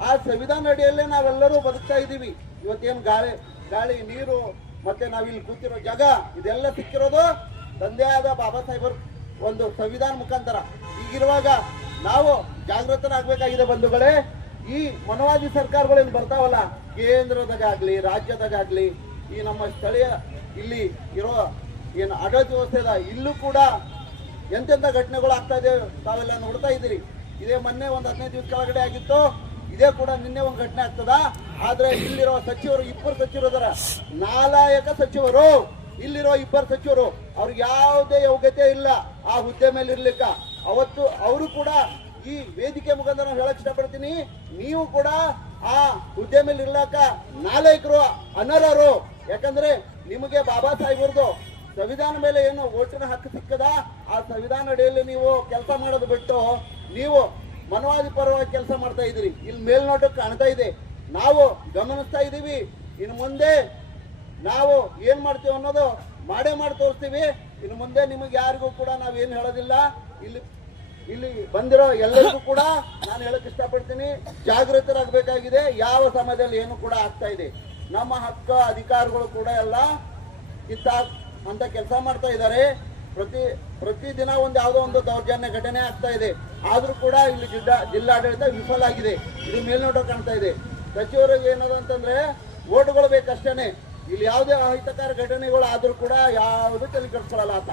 ಆ ಸಂವಿಧಾನ ಅಡಿಯಲ್ಲೇ ನಾವೆಲ್ಲರೂ ಬದುಕ್ತಾ ಇದ್ದೀವಿ. ಇವತ್ತೇನು ಗಾಳಿ ಗಾಳಿ, ನೀರು, ಮತ್ತೆ ನಾವಿಲ್ಲಿ ಕೂತಿರೋ ಜಾಗ, ಇದೆಲ್ಲ ಸಿಕ್ಕಿರೋದು ತಂದೆ ಆದ ಬಾಬಾ ಸಾಹೇಬರ. ಒಂದು ಸಂವಿಧಾನ ಮುಖಾಂತರ. ಈಗಿರುವಾಗ ನಾವು ಜಾಗೃತರಾಗಬೇಕಾಗಿದೆ ಬಂಧುಗಳೇ. ಈ ಮನವಾದಿ ಏನು ಬರ್ತಾವಲ್ಲ ಕೇಂದ್ರದಾಗಲಿ ರಾಜ್ಯದಾಗಲಿ ಈ ನಮ್ಮ ಸ್ಥಳೀಯ ಇಲ್ಲಿ ಇರೋ ಏನು ಆಡಳಿತ ವ್ಯವಸ್ಥೆ ಇದೆ, ಇಲ್ಲೂ ಕೂಡ ಎಂತೆಂಥ ಘಟನೆಗಳು ಆಗ್ತಾ ಇದೆ ತಾವೆಲ್ಲ ನೋಡ್ತಾ ಇದ್ದೀರಿ. ಇದೇ ಮೊನ್ನೆ ಒಂದು ಹದಿನೈದು ದಿವಸ ಕೆಳಗಡೆ ಆಗಿತ್ತು. ಇದೇ ಕೂಡ ನಿನ್ನೆ ಒಂದು ಘಟನೆ ಆಗ್ತದ. ಆದ್ರೆ ಇಲ್ಲಿರೋ ಸಚಿವರು, ಇಬ್ಬರು ಸಚಿವರು ಅದರ ನಾಲಾಯಕ ಸಚಿವರು, ಇಲ್ಲಿರೋ ಇಬ್ಬರು ಸಚಿವರು, ಅವ್ರಿಗೆ ಯಾವುದೇ ಯೋಗ್ಯತೆ ಇಲ್ಲ. ಆ ಹುದ್ದೆ ಮೇಲೆ ಇರ್ಲಿಕ್ಕ. ಅವತ್ತು ಅವರು ಕೂಡ ಈ ವೇದಿಕೆ ಮುಖಾಂತರ ನಾನು ಹೇಳಕ್ ಇಷ್ಟಪಡ್ತೀನಿ. ನೀವು ಕೂಡ ಆ ಹುದ್ದೆ ಮೇಲೆ ಇರ್ಲಾಕ ನಾಲೈಕರು, ಅನರ್ಹರು. ಯಾಕಂದ್ರೆ ನಿಮಗೆ ಬಾಬಾ ಸಾಹೇಬ್ರದ್ದು ಸಂವಿಧಾನ ಮೇಲೆ ಏನು ಓಟಿನ ಹಕ್ಕು ಸಿಕ್ಕದ, ಆ ಸಂವಿಧಾನ ಅಡಿಯಲ್ಲಿ ನೀವು ಕೆಲಸ ಮಾಡೋದು ಬಿಟ್ಟು ನೀವು ಮನವಾದಿ ಪರವಾಗಿ ಕೆಲಸ ಮಾಡ್ತಾ ಇದ್ದೀರಿ. ಇಲ್ಲಿ ಮೇಲ್ನೋಟಕ್ಕೆ ಕಾಣ್ತಾ ಇದೆ. ನಾವು ಗಮನಿಸ್ತಾ ಇದ್ದೀವಿ. ಇನ್ನು ಮುಂದೆ ನಾವು ಏನ್ ಮಾಡ್ತೀವಿ ಅನ್ನೋದು ಮಾಡೇ ಮಾಡಿ ತೋರಿಸ್ತೀವಿ. ಇನ್ನು ಮುಂದೆ ನಿಮಗೆ ಯಾರಿಗೂ ಕೂಡ ನಾವೇನು ಹೇಳೋದಿಲ್ಲ. ಇಲ್ಲಿ ಇಲ್ಲಿ ಬಂದಿರೋ ಎಲ್ಲರಿಗೂ ಕೂಡ ನಾನು ಹೇಳಕ್ ಇಷ್ಟಪಡ್ತೀನಿ. ಜಾಗೃತರಾಗಬೇಕಾಗಿದೆ. ಯಾವ ಸಮಯದಲ್ಲಿ ಏನು ಕೂಡ ಆಗ್ತಾ ಇದೆ. ನಮ್ಮ ಹಕ್ಕ ಅಧಿಕಾರಿಗಳು ಕೂಡ ಎಲ್ಲ ಕಿತ್ತ ಅಂತ ಕೆಲಸ ಮಾಡ್ತಾ ಇದ್ದಾರೆ. ಪ್ರತಿ ಪ್ರತಿದಿನ ಒಂದು ಯಾವುದೋ ಒಂದು ದೌರ್ಜನ್ಯ ಘಟನೆ ಆಗ್ತಾ ಇದೆ. ಆದರೂ ಕೂಡ ಇಲ್ಲಿ ಜಿಲ್ಲಾ ಜಿಲ್ಲಾಡಳಿತ ವಿಫಲ ಆಗಿದೆ. ಇದು ಮೇಲ್ನೋಟ ಕಾಣ್ತಾ ಇದೆ. ಸಚಿವರಿಗೆ ಏನದು ಅಂತಂದ್ರೆ, ಓಟ್ಗಳು ಬೇಕಷ್ಟೇನೆ. ಇಲ್ಲಿ ಯಾವುದೇ ಅಹಿತಕರ ಘಟನೆಗಳು ಆದರೂ ಕೂಡ ಯಾವುದು ತಲೆ ಕೆಡಿಸ್ಕೊಳ್ಳಲ್ಲ ಆತ.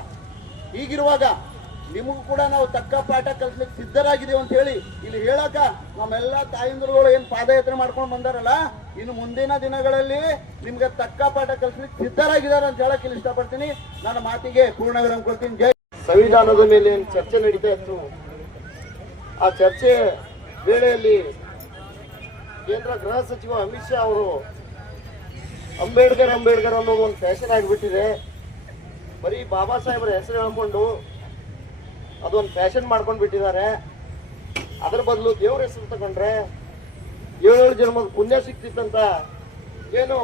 ಹೀಗಿರುವಾಗ ನಿಮಗೂ ಕೂಡ ನಾವು ತಕ್ಕ ಪಾಠ ಕಲಿಸ್ಲಿಕ್ಕೆ ಸಿದ್ಧರಾಗಿದ್ದೀವಿ ಅಂತ ಹೇಳಿ ಇಲ್ಲಿ ಹೇಳಕ ನಮ್ಮೆಲ್ಲ ತಾಯಂದಿರುಗಳು ಏನು ಪಾದಯಾತ್ರೆ ಮಾಡ್ಕೊಂಡು ಬಂದಾರಲ್ಲ, ಇನ್ನು ಮುಂದಿನ ದಿನಗಳಲ್ಲಿ ನಿಮ್ಗೆ ತಕ್ಕ ಪಾಠ ಕಲಿಸ್ಲಿಕ್ಕೆ ಸಿದ್ಧರಾಗಿದ್ದಾರೆ ಅಂತ ಹೇಳಕ್ ಇಲ್ಲಿ ಇಷ್ಟಪಡ್ತೀನಿ. ನನ್ನ ಮಾತಿಗೆ ಪೂರ್ಣ ವಿರಾಮ ಕೊಡ್ತೀನಿ. ಜೈ ಸಂವಿಧಾನದ ಮೇಲೆ ಏನು ಚರ್ಚೆ ನಡೀತಾ ಇತ್ತು? ಆ ಚರ್ಚೆ ವೇಳೆಯಲ್ಲಿ ಕೇಂದ್ರ ಗೃಹ ಸಚಿವ ಅಮಿತ್ ಶಾ ಅವರು ಅಂಬೇಡ್ಕರ್ ಅಂಬೇಡ್ಕರ್ ಅನ್ನೋದು ಒಂದು ಫ್ಯಾಷನ್ ಆಗಿಬಿಟ್ಟಿದೆ. ಬರೀ ಬಾಬಾ ಸಾಹೇಬರ ಹೆಸರು ಹೇಳ್ಕೊಂಡು ಅದೊಂದು ಫ್ಯಾಷನ್ ಮಾಡ್ಕೊಂಡು ಬಿಟ್ಟಿದ್ದಾರೆ. ಅದರ ಬದಲು ದೇವ್ರ ಹೆಸರು ತಗೊಂಡ್ರೆ ಏಳೇಳು ಜನ್ಮದ ಪುಣ್ಯ ಸಿಕ್ತಿತ್ತಂತ ಏನು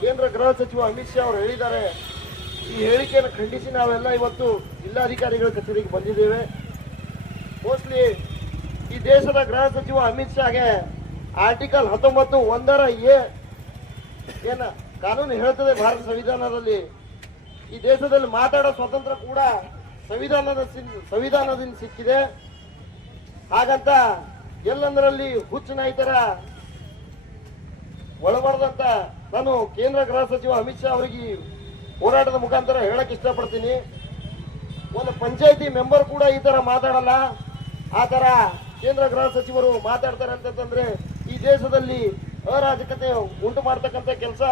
ಕೇಂದ್ರ ಗೃಹ ಸಚಿವ ಅಮಿತ್ ಶಾ ಅವರು ಹೇಳಿದ್ದಾರೆ. ಈ ಹೇಳಿಕೆಯನ್ನು ಖಂಡಿಸಿ ನಾವೆಲ್ಲ ಇವತ್ತು ಜಿಲ್ಲಾಧಿಕಾರಿಗಳ ಕಚೇರಿಗೆ ಬಂದಿದ್ದೇವೆ. ಮೋಸ್ಟ್ಲಿ ಈ ದೇಶದ ಗೃಹ ಸಚಿವ ಅಮಿತ್ ಶಾಗೆ ಆರ್ಟಿಕಲ್ ಹತ್ತೊಂಬತ್ತು ಒಂದರ ಎ ಏನ, ಕಾನೂನು ಹೇಳ್ತದೆ ಭಾರತ ಸಂವಿಧಾನದಲ್ಲಿ, ಈ ದೇಶದಲ್ಲಿ ಮಾತಾಡೋ ಸ್ವಾತಂತ್ರ್ಯ ಕೂಡ ಸಂವಿಧಾನದ ಸಂವಿಧಾನದಿಂದ ಸಿಕ್ಕಿದೆ. ಹಾಗಂತ ಎಲ್ಲಂದರಲ್ಲಿ ಹುಚ್ಚು ನಾಯಿತರ ಒಳಬಾರ್ದಂತ ನಾನು ಕೇಂದ್ರ ಗೃಹ ಸಚಿವ ಅಮಿತ್ ಶಾ ಅವರಿಗೆ ಹೋರಾಟದ ಮುಖಾಂತರ ಹೇಳಕ್ ಇಷ್ಟಪಡ್ತೀನಿ. ಒಂದು ಪಂಚಾಯತಿ ಮೆಂಬರ್ ಕೂಡ ಈ ತರ ಮಾತಾಡಲ್ಲ. ಆ ತರ ಕೇಂದ್ರ ಗೃಹ ಸಚಿವರು ಮಾತಾಡ್ತಾರೆ ಅಂತಂದ್ರೆ ಈ ದೇಶದಲ್ಲಿ ಅರಾಜಕತೆ ಉಂಟು ಮಾಡ್ತಕ್ಕಂಥ ಕೆಲಸ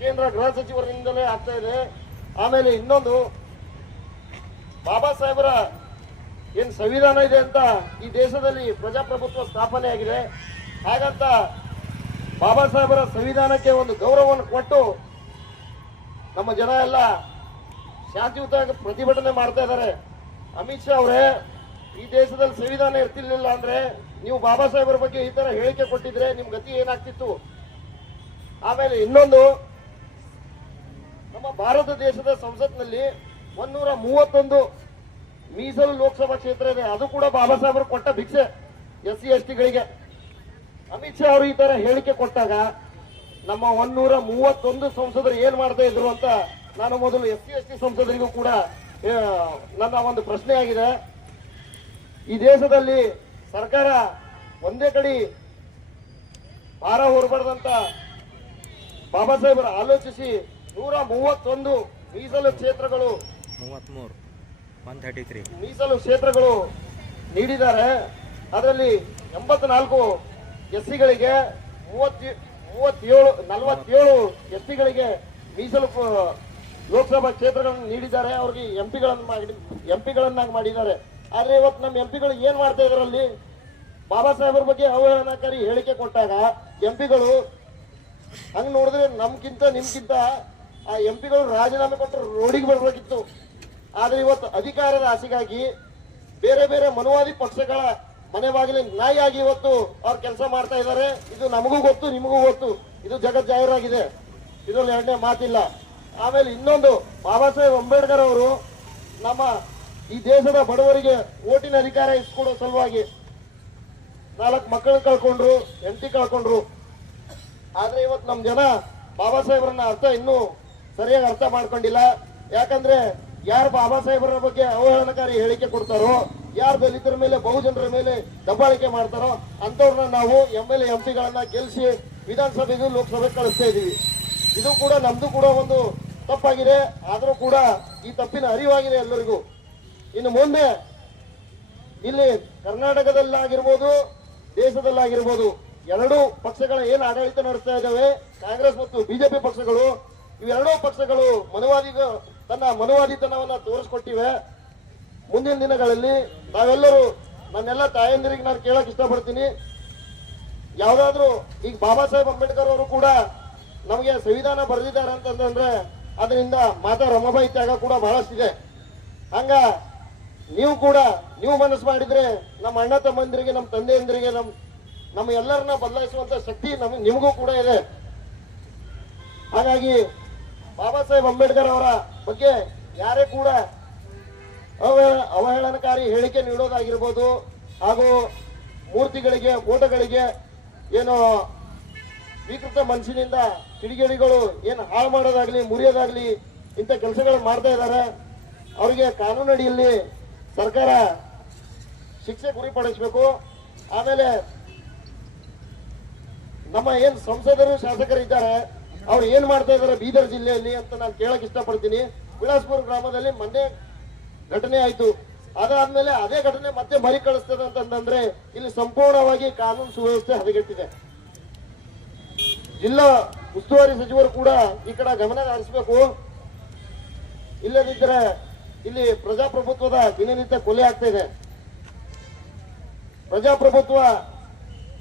ಕೇಂದ್ರ ಗೃಹ ಸಚಿವರಿಂದಲೇ ಆಗ್ತಾ ಇದೆ. ಆಮೇಲೆ ಇನ್ನೊಂದು, ಬಾಬಾ ಸಾಹೇಬರ ಏನು ಸಂವಿಧಾನ ಇದೆ ಅಂತ ಈ ದೇಶದಲ್ಲಿ ಪ್ರಜಾಪ್ರಭುತ್ವ ಸ್ಥಾಪನೆ ಆಗಿದೆ. ಹಾಗಂತ ಬಾಬಾ ಸಾಹೇಬರ ಸಂವಿಧಾನಕ್ಕೆ ಒಂದು ಗೌರವವನ್ನು ಕೊಟ್ಟು ನಮ್ಮ ಜನ ಎಲ್ಲ ಶಾಂತಿಯುತ ಪ್ರತಿಭಟನೆ ಮಾಡ್ತಾ ಇದ್ದಾರೆ. ಅಮಿತ್ ಶಾ ಅವರೇ, ಈ ದೇಶದಲ್ಲಿ ಸಂವಿಧಾನ ಇರ್ತಿರ್ಲಿಲ್ಲ ಅಂದ್ರೆ ನೀವು ಬಾಬಾ ಸಾಹೇಬರ ಬಗ್ಗೆ ಈ ತರ ಹೇಳಿಕೆ ಕೊಟ್ಟಿದ್ರೆ ನಿಮ್ ಗತಿ ಏನಾಗ್ತಿತ್ತು? ಆಮೇಲೆ ಇನ್ನೊಂದು, ನಮ್ಮ ಭಾರತ ದೇಶದ ಸಂಸತ್ನಲ್ಲಿ ಒಂದೂರ ಮೂವತ್ತೊಂದು ಮೀಸಲು ಲೋಕಸಭಾ ಕ್ಷೇತ್ರ ಇದೆ. ಅದು ಕೂಡ ಬಾಬಾ ಸಾಹೇಬರು ಕೊಟ್ಟ ಭಿಕ್ಷೆ, ಎಸ್ ಸಿ, ಎಸ್ ಟಿಗಳಿಗೆ. ಅಮಿತ್ ಶಾ ಅವರು ಈ ತರ ಹೇಳಿಕೆ ಕೊಟ್ಟಾಗ ನಮ್ಮ ಒಂದೂರ ಮೂವತ್ತೊಂದು ಸಂಸದರು ಏನ್ ಮಾಡ್ತಾ ಇದ್ರು ಅಂತ ನಾನು ಮೊದಲು ಎಸ್ ಸಿ, ಎಸ್ ಟಿ ಸಂಸದರಿಗೂ ಕೂಡ ನನ್ನ ಒಂದು ಪ್ರಶ್ನೆ ಆಗಿದೆ ಈ ದೇಶದಲ್ಲಿ ಸರ್ಕಾರ ಒಂದೇ ಕಡೆ ಭಾರ ಹೊರಬಾರ್ದಂತ ಬಾಬಾ ಸಾಹೇಬರು ಆಲೋಚಿಸಿ ನೂರ ಮೂವತ್ತೊಂದು ಮೀಸಲು ಕ್ಷೇತ್ರಗಳು ಒನ್ ತ್ರೀ ಮೀಸಲು ಕ್ಷೇತ್ರಗಳು ನೀಡಿದ್ದಾರೆ. ಅದರಲ್ಲಿ ಎಂಬತ್ನಾಲ್ಕು ಎಸ್ ಸಿಗಳಿಗೆ ಮೂವತ್ತಿ ಮೂವತ್ತೇಳು ನಲವತ್ತೇಳು ಎಸ್ ಸಿಗಳಿಗೆ ಮೀಸಲು ಲೋಕಸಭಾ ಕ್ಷೇತ್ರಗಳನ್ನು ನೀಡಿದ್ದಾರೆ. ಅವ್ರಿಗೆ ಎಂ ಪಿಗಳನ್ನು ಮಾಡಿ ಎಂ ಪಿಗಳನ್ನಾಗಿ ಮಾಡಿದ್ದಾರೆ. ಆದರೆ ಇವತ್ತು ನಮ್ಮ ಎಂ ಪಿಗಳು ಏನು ಮಾಡ್ತಾ ಇದ್ರಲ್ಲಿ ಬಾಬಾ ಸಾಹೇಬರ ಬಗ್ಗೆ ಅವಹೇಳನಕಾರಿ ಹೇಳಿಕೆ ಕೊಟ್ಟಾಗ ಎಂಪಿಗಳು ಹಂಗ ನೋಡಿದ್ರೆ ನಮ್ಗಿಂತ ನಿಮ್ಗಿಂತ ಆ ಎಂಪಿಗಳು ರಾಜೀನಾಮೆ ಕೊಟ್ಟರೆ ರೋಡಿಗೆ ಬರ್ಬೇಕಿತ್ತು. ಆದ್ರೆ ಇವತ್ತು ಅಧಿಕಾರದ ಆಸೆಗಾಗಿ ಬೇರೆ ಬೇರೆ ಮನುವಾದಿ ಪಕ್ಷಗಳ ಮನೆ ಬಾಗಿಲು ನಾಯಿಯಾಗಿ ಇವತ್ತು ಅವ್ರು ಕೆಲಸ ಮಾಡ್ತಾ ಇದ್ದಾರೆ ಇದು ನಮಗೂ ಗೊತ್ತು, ನಿಮಗೂ ಗೊತ್ತು. ಇದು ಜಗತ್ ಜಾಹೀರಾಗಿದೆ. ಇದರಲ್ಲಿ ಎರಡನೇ ಮಾತಿಲ್ಲ. ಆಮೇಲೆ ಇನ್ನೊಂದು, ಬಾಬಾ ಸಾಹೇಬ್ ಅಂಬೇಡ್ಕರ್ ಅವರು ನಮ್ಮ ಈ ದೇಶದ ಬಡವರಿಗೆ ಓಟಿನ ಅಧಿಕಾರ ಇಸ್ಕೊಡೋ ಸಲುವಾಗಿ ನಾಲ್ಕು ಮಕ್ಕಳನ್ನ ಕಳ್ಕೊಂಡ್ರು, ಹೆಂಡತಿ ಕಳ್ಕೊಂಡ್ರು. ಆದ್ರೆ ಇವತ್ತು ನಮ್ ಜನ ಬಾಬಾ ಸಾಹೇಬ್ರನ್ನ ಅರ್ಥ ಇನ್ನೂ ಸರಿಯಾಗಿ ಅರ್ಥ ಮಾಡ್ಕೊಂಡಿಲ್ಲ. ಯಾಕಂದ್ರೆ ಯಾರು ಬಾಬಾ ಸಾಹೇಬರ ಬಗ್ಗೆ ಅವಹೇಳನಕಾರಿ ಹೇಳಿಕೆ ಕೊಡ್ತಾರೋ, ಯಾರು ದಲಿತರ ಮೇಲೆ, ಬಹುಜನರ ಮೇಲೆ ದಬ್ಬಾಳಿಕೆ ಮಾಡ್ತಾರೋ ಅಂತವ್ರನ್ನ ನಾವು ಎಂ ಎಲ್ ಎಂ ಪಿಗಳನ್ನ ಗೆಲ್ಲಿಸಿ ವಿಧಾನಸಭೆಗೂ ಲೋಕಸಭೆ ಕಳಿಸ್ತಾ ಇದೀವಿ. ಇದು ಕೂಡ ನಮ್ದು ಕೂಡ ಒಂದು ತಪ್ಪಾಗಿದೆ. ಆದರೂ ಕೂಡ ಈ ತಪ್ಪಿನ ಅರಿವಾಗಿದೆ ಎಲ್ಲರಿಗೂ. ಇನ್ನು ಮುಂದೆ ಇಲ್ಲಿ ಕರ್ನಾಟಕದಲ್ಲಾಗಿರ್ಬೋದು ದೇಶದಲ್ಲಾಗಿರ್ಬೋದು, ಎರಡೂ ಪಕ್ಷಗಳ ಏನು ಆಡಳಿತ ನಡೆಸ್ತಾ ಇದ್ದಾವೆ, ಕಾಂಗ್ರೆಸ್ ಮತ್ತು ಬಿಜೆಪಿ ಪಕ್ಷಗಳು ಇವೆರಡೂ ಪಕ್ಷಗಳು ಮನುವಾದಿ ತನ್ನ ಮನುವಾದಿತನವನ್ನ ತೋರಿಸ್ಕೊಟ್ಟಿವೆ. ಮುಂದಿನ ದಿನಗಳಲ್ಲಿ ನಾವೆಲ್ಲರೂ ನನ್ನೆಲ್ಲ ತಾಯಂದಿರಿಗೆ ನಾನು ಕೇಳಕ್ ಇಷ್ಟಪಡ್ತೀನಿ. ಯಾವ್ದಾದ್ರು ಈಗ ಬಾಬಾ ಸಾಹೇಬ್ ಅಂಬೇಡ್ಕರ್ ಅವರು ಕೂಡ ನಮಗೆ ಸಂವಿಧಾನ ಬರೆದಿದ್ದಾರೆ ಅಂತಂದ್ರೆ, ಅದರಿಂದ ಮಾತಾ ರಮಾಬಾಯಿ ತ್ಯಾಗ ಕೂಡ ಬಹಳಷ್ಟಿದೆ. ಹಂಗ ನೀವು ಕೂಡ, ನೀವು ಮನಸ್ಸು ಮಾಡಿದ್ರೆ ನಮ್ಮ ಅಣ್ಣ ತಮ್ಮಂದಿರಿಗೆ, ನಮ್ಮ ತಂದೆಯಂದಿರಿಗೆ, ನಮ್ಮ ನಮ್ಮ ಎಲ್ಲರನ್ನ ಬದಲಾಯಿಸುವಂತ ಶಕ್ತಿ ನಮ್ ನಿಮಗೂ ಕೂಡ ಇದೆ. ಹಾಗಾಗಿ ಬಾಬಾ ಸಾಹೇಬ್ ಅಂಬೇಡ್ಕರ್ ಅವರ ಬಗ್ಗೆ ಯಾರೇ ಕೂಡ ಅವಹೇಳ ಅವಹೇಳನಕಾರಿ ಹೇಳಿಕೆ ನೀಡೋದಾಗಿರ್ಬೋದು ಹಾಗೂ ಮೂರ್ತಿಗಳಿಗೆ ಫೋಟೋಗಳಿಗೆ ಏನು ಸ್ವೀಕೃತ ಮನಸ್ಸಿನಿಂದ ಕಿಡಿಗೇಡಿಗಳು ಏನು ಹಾಳು ಮಾಡೋದಾಗ್ಲಿ, ಮುರಿಯೋದಾಗ್ಲಿ ಇಂಥ ಕೆಲಸಗಳು ಮಾಡ್ತಾ ಇದ್ದಾರೆ ಅವರಿಗೆ ಕಾನೂನಡಿಯಲ್ಲಿ ಸರ್ಕಾರ ಶಿಕ್ಷೆ ಗುರಿಪಡಿಸಬೇಕು. ಆಮೇಲೆ ನಮ್ಮ ಏನ್ ಸಂಸದರು, ಶಾಸಕರು ಇದ್ದಾರೆ, ಅವ್ರು ಏನ್ ಮಾಡ್ತಾ ಇದಾರೆ ಬೀದರ್ ಜಿಲ್ಲೆಯಲ್ಲಿ ಅಂತ ನಾನು ಕೇಳಕ್ ಇಷ್ಟಪಡ್ತೀನಿ. ವಿಳಾಸ್ಪುರ ಗ್ರಾಮದಲ್ಲಿ ಮೊನ್ನೆ ಘಟನೆ ಆಯ್ತು. ಅದಾದ್ಮೇಲೆ ಅದೇ ಘಟನೆ ಮತ್ತೆ ಮರುಕಳಿಸ್ತದೆ ಅಂತಂದ್ರೆ ಇಲ್ಲಿ ಸಂಪೂರ್ಣವಾಗಿ ಕಾನೂನು ಸುವ್ಯವಸ್ಥೆ ಹದಗೆಟ್ಟಿದೆ. ಜಿಲ್ಲಾ ಉಸ್ತುವಾರಿ ಸಚಿವರು ಕೂಡ ಈ ಕಡೆ ಗಮನ ಹರಿಸಬೇಕು. ಇಲ್ಲದಿದ್ದರೆ ಇಲ್ಲಿ ಪ್ರಜಾಪ್ರಭುತ್ವದ ದಿನನಿತ್ಯ ಕೊಲೆ ಆಗ್ತಾ ಇದೆ. ಪ್ರಜಾಪ್ರಭುತ್ವ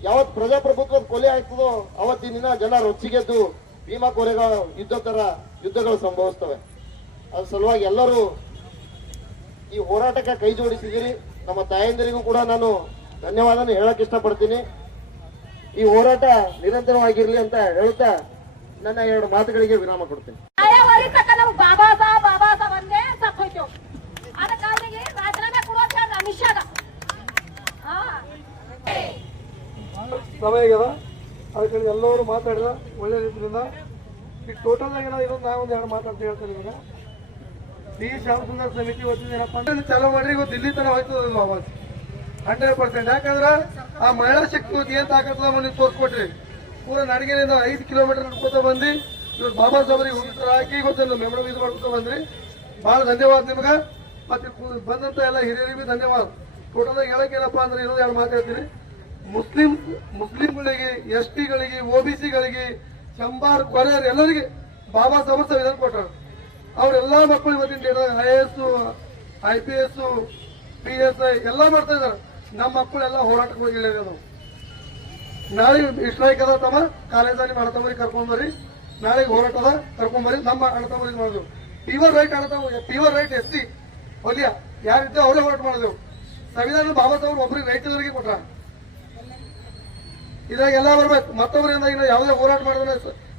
ಯಾವತ್ ಪ್ರಜಾಪ್ರಭುತ್ವದ ಕೊಲೆ ಆಗ್ತದೋ ಅವತ್ತಿನ ದಿನ ಜನ ರೊಚ್ಚಿಗೆದ್ದು ಭೀಮಾ ಕೊರೆಗಳ ಯುದ್ಧ ತರ ಯುದ್ಧಗಳು ಸಂಭವಿಸ್ತವೆ. ಅದ್ರ ಸಲುವಾಗಿ ಎಲ್ಲರೂ ಈ ಹೋರಾಟಕ್ಕೆ ಕೈ ಜೋಡಿಸಿದಿರಿ ನಮ್ಮ ತಾಯಂದಿರಿಗೂ ಕೂಡ ನಾನು ಧನ್ಯವಾದನ ಹೇಳಕ್ ಇಷ್ಟಪಡ್ತೀನಿ. ಈ ಹೋರಾಟ ನಿರಂತರವಾಗಿರ್ಲಿ ಅಂತ ಹೇಳ್ತಾ ನನ್ನ ಎರಡು ಮಾತುಗಳಿಗೆ ವಿರಾಮ ಕೊಡ್ತೀನಿ ಆಯಾವರಿ ತಕ್ಕ ನಾವು ಬಾಬಾ ಸಾಹೇಬ್ ಬಾಬಾ ಸಾಹೇಬ್ ಅಂದೇ ಸತ್ ಹೋಯ್ತೇವ್ ಅದ ಕಾರಣಕ್ಕೆ ರಾಜೀನಾಮೆ ಕೊಡುವಂತ ಅಮಿತ್ ಶಾಗ ಹಾ ಸಮಯ ಆಗ್ಯದ. ಅದಕ್ಕೆ ಎಲ್ಲರೂ ಮಾತಾಡಿದ, ಒಳ್ಳೆ ರೀತಿಯಿಂದ. ಈಗ ಟೋಟಲ್ ಇರೋದು ಇದೊಂದು ನಾ ಒಂದು ಎರಡು ಮಾತಾಡ್ತಾ ಹೇಳ್ತೇನೆ ಇವಾಗ ಡಿ ಶ್ಯಾಮಸುಂದರ್ ಸಮಿತಿ ವತಿಯಿಂದ ಏನಪ್ಪ ಅಂದ್ರೆ ಚಾಲೂ ಮಾಡ್ರಿ ಇವತ್ತು ದಿಲ್ಲಿ ತರ ಹೋಯ್ತದ ವಾಪಸ್ ಹಂಡ್ರೆಡ್ ಪರ್ಸೆಂಟ್. ಯಾಕಂದ್ರೆ ಆ ಮಹಿಳಾ ಶಕ್ತಿ ಇವತ್ತು ಏನ್ ತಾಕತ್ತದ ನೀವು ತೋರ್ಸ್ಕೊಟ್ರಿ. ಪೂರ ನಡಿಗೆಯಿಂದ ಐದು ಕಿಲೋಮೀಟರ್ ನಡ್ಕೋತ ಬಂದು ಇವತ್ತು ಬಾಬಾ ಸಾಹೇಬ್ರಿಗೆ ಹೋಗಿರ್ತಾರ ಹಾಕಿ ಇವತ್ತು ಮೆಮೊರಿ ಇದು ಮಾಡ್ಕೊತ ಬಂದ್ರಿ. ಬಹಳ ಧನ್ಯವಾದ ನಿಮ್ಗೆ. ಮತ್ತೆ ಬಂದಂತ ಎಲ್ಲ ಹಿರಿಯರಿಗೆ ಧನ್ಯವಾದ. ಟೋಟಲ್ ಆಗಿ ಹೇಳಕ್ ಏನಪ್ಪಾ ಅಂದ್ರೆ ಇನ್ನೊಂದು ಎರಡು ಮಾತಾಡ್ತೀನಿ ಮುಸ್ಲಿಂ, ಮುಸ್ಲಿಂಗಳಿಗೆ, ಎಸ್ ಟಿಗಳಿಗೆ ಸಿಗಳಿಗೆ, ಚಂಬಾರ್ ಕೊರೆಯರ್ ಎಲ್ಲರಿಗೆ ಬಾಬಾ ಸಾಹೇಬ್ ಸಂವಿಧಾನ ಕೊಟ್ಟರು. ಅವರೆಲ್ಲಾ ಮಕ್ಕಳು ಇವತ್ತಿನ I A S, I P S P S I ಎಲ್ಲ ಮಾಡ್ತಾ ಇದಾರೆ ನಮ್ಮ ಮಕ್ಕಳೆಲ್ಲ ಹೋರಾಟಕ್ಕೆ ಹೋಗಿ ಇಳಿಯೋದು. ನಾಳೆ ಸ್ಟ್ರೈಕ್ ಅದ ತಮ್ಮ ಕಾಲೇಜಲ್ಲಿ ಅಣ್ಣತಮ್ಮರಿಗೆ ಕರ್ಕೊಂಡ್ ಬರ್ರಿ. ನಾಳೆಗೆ ಹೋರಾಟ ಅದ ಕರ್ಕೊಂಡ್ ಬರ್ರಿ. ನಮ್ಮ ಅಣ್ಣತಮ್ಮರಿಗೆ ಮಾಡಿದೆವು ಪಿವರ್ ರೈಟ್ ಅಣ್ಣತಮ್ಮ ಪಿವರ್ ರೈಟ್ ಎಸ್ ಸಿ ಹೊಲಿಯ ಯಾರಿದ್ದೆ ಅವರೇ ಹೋರಾಟ ಮಾಡಿದೆವು ಸಂವಿಧಾನ ಬಾಬಾ ಸಾಹೇಬ್ ಒಬ್ರಿಗೆ ರೈತರಿಗೆ ಕೊಟ್ರ. ಇದ್ರಾಗ ಎಲ್ಲ ಬರ್ಬೇಕು. ಮತ್ತೊಬ್ಬರಿಂದ ಇನ್ನು ಯಾವುದೇ ಹೋರಾಟ ಮಾಡಿದ್ರೆ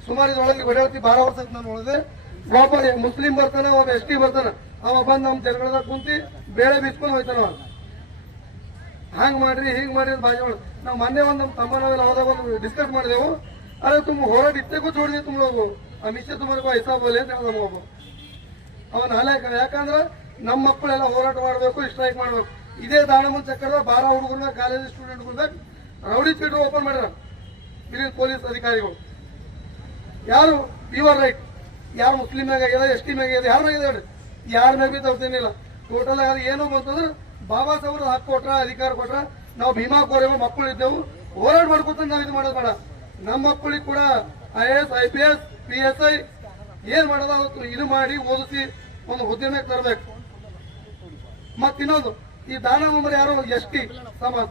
ಸುಮಾರು ಇದ್ರೊಳಗೆ ಓಡಾಡ್ತಿ ಬಾರ ವರ್ಷ ನಾನು ನೋಡಿದೆ. ಒಬ್ಬ ಮುಸ್ಲಿಂ ಬರ್ತಾನ, ಒಬ್ಬ ಎಸ್ ಟಿ ಬರ್ತಾನ. ಅವ ಬಂದು ನಮ್ಮ ತೆರಗಡದಾಗ ಕುಂತಿ ಬೇಳೆ ಬಿಚ್ಕೊಂಡು ಹೋಯ್ತಾನ ಅವ ಹಂಗ್ ಮಾಡ್ರಿ, ಹಿಂಗ್ ಮಾಡ್ರಿ ಅಂತ ಬಾಜಿ ನಾವು ಮೊನ್ನೆ ಒಂದು ನಮ್ಮ ತಮ್ಮ ನಾವೆಲ್ಲ ಹೋದಾಗ ಒಂದು ಡಿಸ್ಕಸ್ ಮಾಡಿದೆವು. ಅರೆ ತುಂಬ ಹೋರಾಟ ಇತ್ತೆಗೂ ಜೋಡಿದೆ ತುಂಬ ಹೋಗು ಆ ಮಿಶ್ರ ತುಂಬಾ ಹಿಸಾಬ್ ಅಲ್ಲಿ ಅಂತ ಹೇಳ್ದ ಒಬ್ಬ ಅವನ ಯಾಕಂದ್ರೆ ನಮ್ಮ ಮಕ್ಕಳೆಲ್ಲ ಹೋರಾಟ ಮಾಡಬೇಕು ಸ್ಟ್ರೈಕ್ ಮಾಡಬೇಕು. ಇದೇ ದಾನಮನ್ ಚಕ್ರದ ಬಾರ ಹುಡುಗರನ್ನ ಕಾಲೇಜ್ ಸ್ಟೂಡೆಂಟ್ಗಳು ರೌಡಿ ಚೀಟು ಓಪನ್ ಮಾಡ್ಯಾರ ಇಲ್ಲಿ ಪೊಲೀಸ್ ಅಧಿಕಾರಿಗಳು. ಯಾರು ಯುವರ್ ರೈಟ್ ಯಾರು ಮುಸ್ಲಿಂ ಮ್ಯಾಗ ಆಗ್ಯದ ಎಸ್ ಟಿ ಮ್ಯಾಗ ಆಗ್ಯದ ಯಾರ ಮ್ಯಾಗ ಯಾರ ಮ್ಯಾಗ ಬಿ ತರ್ತೇನಿಲ್ಲ ಟೋಟಲ್ ಆಗ ಏನು ಬಂತಂದ್ರೆ ಬಾಬಾ ಸಾಹೇಬ್ರ ಹಕ್ಕು ಕೊಟ್ರ, ಅಧಿಕಾರ ಕೊಟ್ರ, ನಾವು ಭೀಮಾ ಕೋರೇವ ಮಕ್ಕಳು ಇದ್ದೆವು. ಹೋರಾಟ ಮಾಡ್ಕೊತ ನಾವು ಇದು ಮಾಡೋದು ಬೇಡ. ನಮ್ಮ ಮಕ್ಕಳಿಗೆ ಕೂಡ I S I P S P S I ಏನ್ ಮಾಡೋದ ಇದು ಮಾಡಿ ಓದಿಸಿ ಒಂದು ಹುದ್ದೆ ತರಬೇಕು. ಮತ್ತಿನ್ನೊಂದು, ಈ ದಾನ ಮಂಬರ್ ಯಾರು ಎಸ್ ಟಿ ಸಮಾಜ.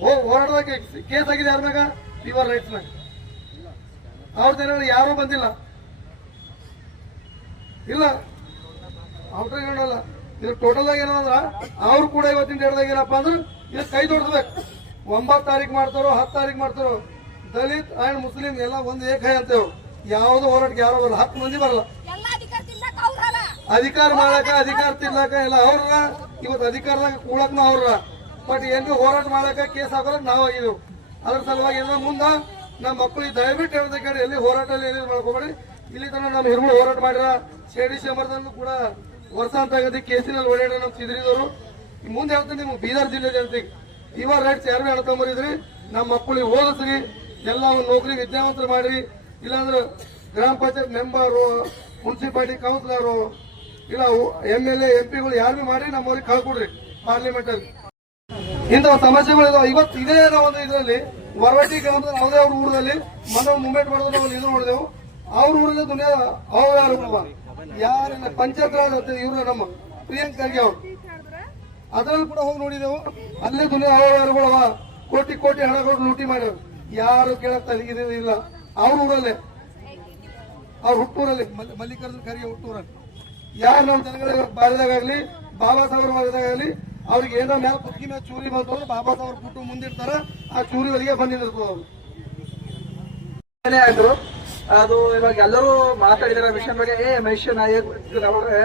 ಹೋರಾಟದಾಗ ಕೇಸ್ ಆಗಿದೆ ಯಾರ ಮ್ಯಾಗ? ಲಿವರ್ ರೈಟ್ಸ್ ಮ್ಯಾಗ ಅವ್ರದ್ದೇನಾದ್ರು ಯಾರೂ ಬಂದಿಲ್ಲ. ಇಲ್ಲ. ಔಟ್ರ್ ಹೇಳಲ್ಲ ಇದು ಟೋಟಲ್ ಆಗಿ ಏನಂದ್ರ ಅವ್ರು ಕೂಡ ಇವತ್ತಿನ ಡೇಟ್ದಾಗ ಏನಪ್ಪ ಅಂದ್ರೆ ಇದು ಕೈ ದೊಡ್ಸ್ಬೇಕು ಒಂಬತ್ತು ತಾರೀಕು ಮಾಡ್ತಾರೋ ಹತ್ತು ತಾರೀಕು ಮಾಡ್ತಾರೋ ದಲಿತ್ ಅಂಡ್ ಮುಸ್ಲಿಂ ಎಲ್ಲ ಒಂದು ಏಕೈ ಅಂತೇವು ಯಾವ್ದು ಹೋರಾಟಕ್ಕೆ ಯಾರೋ ಬರಲ್ಲ. ಹತ್ತು ಮಂದಿ ಬರಲ್ಲ. ಎಲ್ಲ ಅಧಿಕಾರ ಮಾಡಾಕ ಅಧಿಕಾರ ಮಾಡಕ ಅಧಿಕಾರ ತಿನ್ಲಾಕ ಎಲ್ಲ ಅವ್ರ ಇವತ್ತು ಅಧಿಕಾರದಾಗ ಕೂಡಕ್ನು ಅವ್ರ ಬಟ್ ಎಲ್ಲಿ ಹೋರಾಟ ಮಾಡಕ ಕೇಸ್ ಹಾಕೋಕ್ ನಾವ್ ಅದ್ರ ಸಲುವಾಗಿ ಏನೋ ಮುಂದ ನಮ್ಮ ಮಕ್ಕಳಿಗೆ ದಯವಿಟ್ಟು ಹೇಳ್ದೆ ಕೇಳಿ, ಎಲ್ಲಿ ಹೋರಾಟ ಎಲ್ಲಿ ಮಾಡ್ಕೋಬೇಡಿ. ಇಲ್ಲಿ ತನಕ ನಮ್ಮ ಹಿರಿಮಳು ಹೋರಾಟ ಮಾಡಿರ ಶೇಡಿ ಶಂಬರ್ದಲ್ಲೂ ಕೂಡ ವರ್ಷ ಅಂತ ಆಗದೆ ಕೇಸಿನಲ್ಲಿ ಓಡಾಡ ನಮ್ಮ ಸಿದ್ರಿದವರು ಮುಂದೆ ಹೇಳ್ತೀನಿ ನಿಮ್ಗೆ ಬೀದರ್ ಜಿಲ್ಲೆ ಜನತೆಗೆ ಇವ ರೈಟ್ಸ್ ಯಾರು ಹೇಳ್ಕೊಂಬರಿದ್ರಿ ನಮ್ಮ ಮಕ್ಕಳಿಗೆ ಓದಿಸ್ರಿ. ಎಲ್ಲ ಒಂದು ನೌಕರಿ ವಿದ್ಯಾವಂತರು ಮಾಡ್ರಿ. ಇಲ್ಲಾಂದ್ರೆ ಗ್ರಾಮ ಪಂಚಾಯತ್ ಮೆಂಬರು, ಮುನ್ಸಿಪಾಲಿಟಿ ಕೌನ್ಸಿಲರು, ಇಲ್ಲ ಎಂ ಎಲ್ ಎ, ಎಂ ಪಿಗಳು ಯಾರು ಮಾಡಿ ನಮ್ಮವ್ರಿಗೆ ಕಳ್ಕೊಡ್ರಿ ಪಾರ್ಲಿಮೆಂಟ್ ಅಲ್ಲಿ ಇಂತಹ ಸಮಸ್ಯೆಗಳು ಇವತ್ತು ಇದೇ ನಾವು ಒಂದು ಇದರಲ್ಲಿ ವರವಟಿ ಗ್ರಾಮದ ಯಾವುದೇ ಅವ್ರ ಊರಲ್ಲಿ ಮೊದಲು ಮೂವ್ಮೆಂಟ್ ಮಾಡಿದ್ರೆ ನಾವು ಇದು ನೋಡಿದೆವು. ಅವ್ರ ಊರಲ್ಲಿ ದುನಿಯಾ ಅವ್ರು ಯಾರು ಯಾರ ಪಂಚಾಯತ್ ರಾಜ್ ಇವರು ನಮ್ಮ ಪ್ರಿಯಾಂಕ್ ಖರ್ಗೆ ಅವರು. ಅದರಲ್ಲಿ ಕೂಡ ಹೋಗಿ ನೋಡಿದೆವು. ಅಲ್ಲೇ ದುನಿಯಾ ಅವ್ರವರುಗಳವ ಕೋಟಿ ಕೋಟಿ ಹಣಗಳು ಲೂಟಿ ಮಾಡ್ಯಾರ ಯಾರು ಕೇಳಕ್ ಇಲ್ಲ. ಅವ್ರ ಊರಲ್ಲೇ. ಅವ್ರ ಹುಟ್ಟೂರಲ್ಲಿ. ಮಲ್- ಮಲ್ಲಿಕಾರ್ಜುನ ಖರ್ಗೆ ಹುಟ್ಟೂರಲ್ಲಿ. ಯಾರು ನಮ್ಮ ಜನಗಳ ಬಾರದಾಗಲಿ ಬಾಬಾ ಸಾಹೇಬ್ರ ಬಾರಿದಾಗಲಿ ಅವ್ರಿಗೆ ಏನೋ ಮ್ಯಾಲ ಕುತ್ಕಿ ಮೇಲೆ ಚೂರಿ ಅಂದ್ರೆ ಬಾಬಾ ಸಾಹೇಬ್ರ ಬಿಟ್ಟು ಮುಂದಿರ್ತಾರ ಆ ಚೂರಿವರೆಗೆ ಒಳಗೆ ಅವ್ರು ಏನೇ ಅದು ಇವಾಗ ಎಲ್ಲರೂ ಮಾತಾಡಿದಾರೆ ವಿಷಯ ಬಗ್ಗೆ, ಏ ಮನುಷ್ಯ ನಾಯಕ ಅವ್ರೆ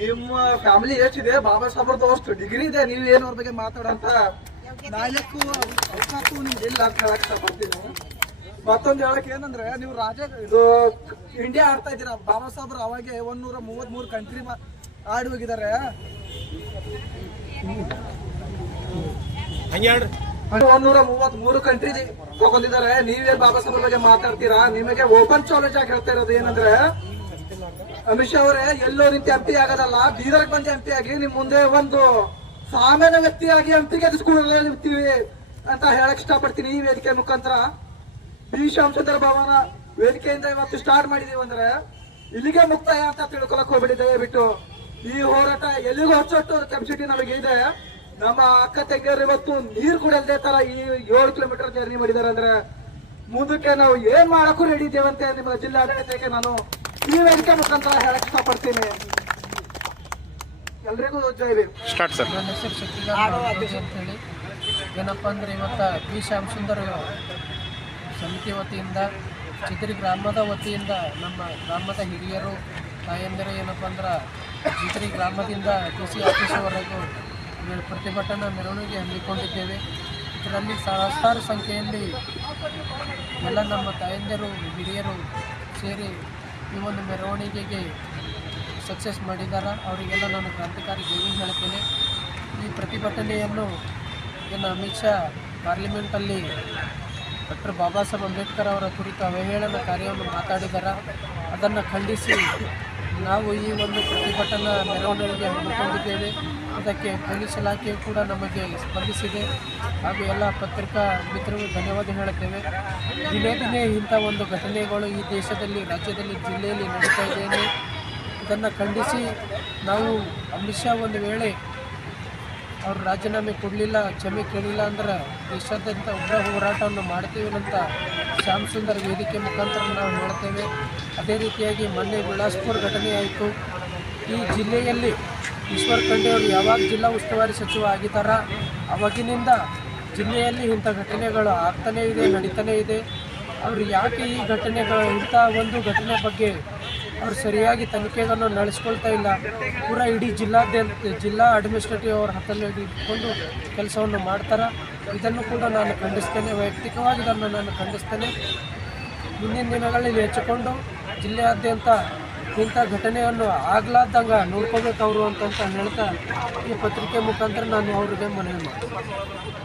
ನಿಮ್ಮ ಫ್ಯಾಮಿಲಿ ಎಷ್ಟಿದೆ ಬಾಬಾ ಸಾಹೇಬ್ರದ್ದು ಅಷ್ಟು ಡಿಗ್ರಿ ಇದೆ, ನೀವು ಏನು ಅವ್ರ ಬಗ್ಗೆ ಮಾತಾಡಂತ ನಾಲ್ಕು ಅವಕಾಶ ನಿಮ್ಗೆ ಅಂತ ಹೇಳಕ್ ಬರ್ತೀನಿ ಮತ್ತೊಂದು ಹೇಳಕ್ ಏನಂದ್ರೆ, ನೀವು ರಾಜ, ಇದು ಇಂಡಿಯಾ ಆಡ್ತಾ ಇದ್ದೀರಾ, ಬಾಬಾ ಸಾಹೇಬ್ರು ಅವಾಗೆ ಒಂದೂರ ಮೂವತ್ತ್ ಮೂರು ಕಂಟ್ರಿ ಆಡಿ ಹೋಗಿದ್ದಾರೆ. ಒಂದೂರ ಮೂವತ್ ಮೂರು ಕಂಟ್ರಿ ತಗೊಂಡಿದ್ದಾರೆ. ನೀವೇ ಬಾಬಾ ಸಾಹೇಬ್ ಬಗ್ಗೆ ಮಾತಾಡ್ತೀರಾ? ನಿಮಗೆ ಓಪನ್ ಚಾಲೆಂಜ್ ಆಗಿ ಹೇಳ್ತಾ ಇರೋದು ಏನಂದ್ರೆ, ಅಮಿತ್ ಶಾ ಅವರೇ, ಎಲ್ಲೋ ರೀತಿ ಎಂ ಪಿ ಆಗೋದಲ್ಲ, ಬೀದರ್ಗೆ ಬಂದು ಎಂ ಪಿ ಆಗಿ, ನಿಮ್ ಮುಂದೆ ಒಂದು ಸಾಮಾನ್ಯ ವ್ಯಕ್ತಿಯಾಗಿ ಎಂ ಪಿ ಗೆದ್ದಿಸ್ಕೊಳ್ಳಿರ್ತೀವಿ ಅಂತ ಹೇಳಕ್ ಇಷ್ಟಪಡ್ತೀನಿ. ಈ ವೇದಿಕೆ ಮುಖಾಂತರ ಬಿ ಶ್ಯಾಮಚಂದ್ರ ಭವನ ವೇದಿಕೆಯಿಂದ ಇವತ್ತು ಸ್ಟಾರ್ಟ್ ಮಾಡಿದೀವಿ ಅಂದ್ರೆ, ಇಲ್ಲಿಗೆ ಮುಕ್ತಾಯ ಅಂತ ತಿಳ್ಕೊಳಕ್ ಹೋಗ್ಬಿಡಿ. ದಯವಿಟ್ಟು ಈ ಹೋರಾಟ ಎಲ್ಲಿಗೂ ಹಚ್ಚೋಷ್ಟು ಕೆಪಾಸಿಟಿ ನಮಗೆ ಇದೆ. ನಮ್ಮ ಅಕ್ಕ ತಂಗಿಯರು ಇವತ್ತು ನೀರು ಕುಡಿಯಲ್ದೇ ತರ ಈ ಏಳು ಕಿಲೋಮೀಟರ್ ಜರ್ನಿ ಮಾಡಿದಾರೆ ಅಂದ್ರೆ ಮುಂದಕ್ಕೆ ನಾವು ಏನ್ ಮಾಡಕ್ಕೂ ರೆಡಿ ಇದ್ದೇವಂತೆ ನಿಮ್ಮ ಜಿಲ್ಲಾಡಳಿತಕ್ಕೆ ನಾನು ಈ ವೇದಿಕೆ ಮುಖಾಂತರ ಹೇಳಕ್ ಇಷ್ಟಪಡ್ತೀನಿ. ಎಲ್ರಿಗೂ ಜೈ ಭೀಮ್. ನನ್ನ ಹೆಸರು ಶಕ್ತಿಗಾರ ಏನಪ್ಪ ಅಂದ್ರೆ ಇವತ್ತ ಬಿ ಶ್ಯಾಮ್ ಸುಂದರ್ ಸಮಿತಿ ವತಿಯಿಂದ ಚಿತ್ರಿ ಗ್ರಾಮದ ವತಿಯಿಂದ ನಮ್ಮ ಗ್ರಾಮದ ಹಿರಿಯರು ತಾಯಂದಿರು ಏನಪ್ಪ ಅಂದ್ರೆ ಚಿತ್ರಿ ಗ್ರಾಮದಿಂದ ಡಿ ಸಿ ಆಫೀಸ್ವರೆಗೂ ಪ್ರತಿಭಟನಾ ಮೆರವಣಿಗೆ ಹಮ್ಮಿಕೊಂಡಿದ್ದೇವೆ. ಇದರಲ್ಲಿ ಸಹಸ್ರಾರು ಸಂಖ್ಯೆಯಲ್ಲಿ ಎಲ್ಲ ನಮ್ಮ ತಾಯಂದಿರು, ಹಿರಿಯರು ಸೇರಿ ಈ ಒಂದು ಮೆರವಣಿಗೆಗೆ ಸಕ್ಸಸ್ ಮಾಡಿದ್ದಾರೆ ಅವರಿಗೆಲ್ಲ ನಾನು ಕ್ರಾಂತಿಕಾರಿ ಜೈ ಹೇಳ್ತೇನೆ. ಈ ಪ್ರತಿಭಟನೆಯನ್ನು ಏನು ಅಮಿತ್ ಶಾ ಪಾರ್ಲಿಮೆಂಟಲ್ಲಿ ಡಾಕ್ಟರ್ ಬಾಬಾ ಸಾಹೇಬ್ ಅಂಬೇಡ್ಕರ್ ಅವರ ಕುರಿತು ಅವಹೇಳನ ಕಾರ್ಯವನ್ನು ಮಾತಾಡಿದ್ದಾರೆ ಅದನ್ನು ಖಂಡಿಸಿ ನಾವು ಈ ಒಂದು ಪ್ರತಿಭಟನಾ ಮೆರವಣಿಗೆ ಹಮ್ಮಿಕೊಂಡಿದ್ದೇವೆ. ಅದಕ್ಕೆ ಪೊಲೀಸ್ ಇಲಾಖೆಯು ಕೂಡ ನಮಗೆ ಸ್ಪಂದಿಸಿದೆ. ಹಾಗೂ ಎಲ್ಲ ಪತ್ರಿಕಾ ಮಿತ್ರರು ಧನ್ಯವಾದ ಹೇಳುತ್ತೇವೆ. ದಿನೇ ದಿನೇ ಇಂಥ ಒಂದು ಘಟನೆಗಳು ಈ ದೇಶದಲ್ಲಿ, ರಾಜ್ಯದಲ್ಲಿ, ಜಿಲ್ಲೆಯಲ್ಲಿ ನಡೀತಾ ಇದೆ. ಇದನ್ನು ಖಂಡಿಸಿ ನಾವು ಅಮಿತ್ ಶಾ ಒಂದು ವೇಳೆ ಅವರು ರಾಜೀನಾಮೆ ಕೊಡಲಿಲ್ಲ, ಕ್ಷಮೆ ಕೇಳಿಲ್ಲ ಅಂದ್ರೆ ದೇಶಾದ್ಯಂತ ಉಗ್ರ ಹೋರಾಟವನ್ನು ಮಾಡ್ತೀವಿ ಅಂತ ಶ್ಯಾಮ್ ಸುಂದರ್ ವೇದಿಕೆ ಮುಖಾಂತರ ನಾವು ಹೇಳ್ತೇವೆ ಅದೇ ರೀತಿಯಾಗಿ ಮೊನ್ನೆ ಬಿಲಾಸ್ಪುರ ಘಟನೆ ಆಯಿತು. ಈ ಜಿಲ್ಲೆಯಲ್ಲಿ ಈಶ್ವರ್ ಖಂಡೆ ಅವರು ಯಾವಾಗ ಜಿಲ್ಲಾ ಉಸ್ತುವಾರಿ ಸಚಿವ ಆಗಿದ್ದಾರ, ಅವಾಗಿನಿಂದ ಜಿಲ್ಲೆಯಲ್ಲಿ ಇಂಥ ಘಟನೆಗಳು ಆಗ್ತಾನೇ ಇದೆ, ನಡೀತಾನೇ ಇದೆ. ಅವರು ಯಾಕೆ ಈ ಘಟನೆಗಳು ಇಂಥ ಒಂದು ಘಟನೆ ಬಗ್ಗೆ ಅವರು ಸರಿಯಾಗಿ ತನಿಖೆಗಳನ್ನು ನಡೆಸ್ಕೊಳ್ತಾ ಇಲ್ಲ. ಪೂರ ಇಡೀ ಜಿಲ್ಲಾದ್ಯಂತ, ಜಿಲ್ಲಾ ಅಡ್ಮಿನಿಸ್ಟ್ರೇಟಿವ್ ಅವ್ರ ಹತ್ತಲ್ಲಿ ಇಟ್ಕೊಂಡು ಕೆಲಸವನ್ನು ಮಾಡ್ತಾರೆ. ಇದನ್ನು ಕೂಡ ನಾನು ಖಂಡಿಸ್ತೇನೆ. ವೈಯಕ್ತಿಕವಾಗಿ ಇದನ್ನು ನಾನು ಖಂಡಿಸ್ತೇನೆ. ಮುಂದಿನ ದಿನಗಳಲ್ಲಿ ಹೆಚ್ಚಿಕೊಂಡು ಜಿಲ್ಲೆಯಾದ್ಯಂತ ಇಂಥ ಘಟನೆಯನ್ನು ಆಗ್ಲಾರ್ದಂಗೆ ನೋಡ್ಕೋಬೇಕು ಅವರು ಅಂತಂತ ಹೇಳ್ತಾ ಈ ಪತ್ರಿಕೆ ಮುಖಾಂತರ ನಾನು ಅವರಿಗೆ ಮನವಿ ಮಾಡ್ತೀನಿ.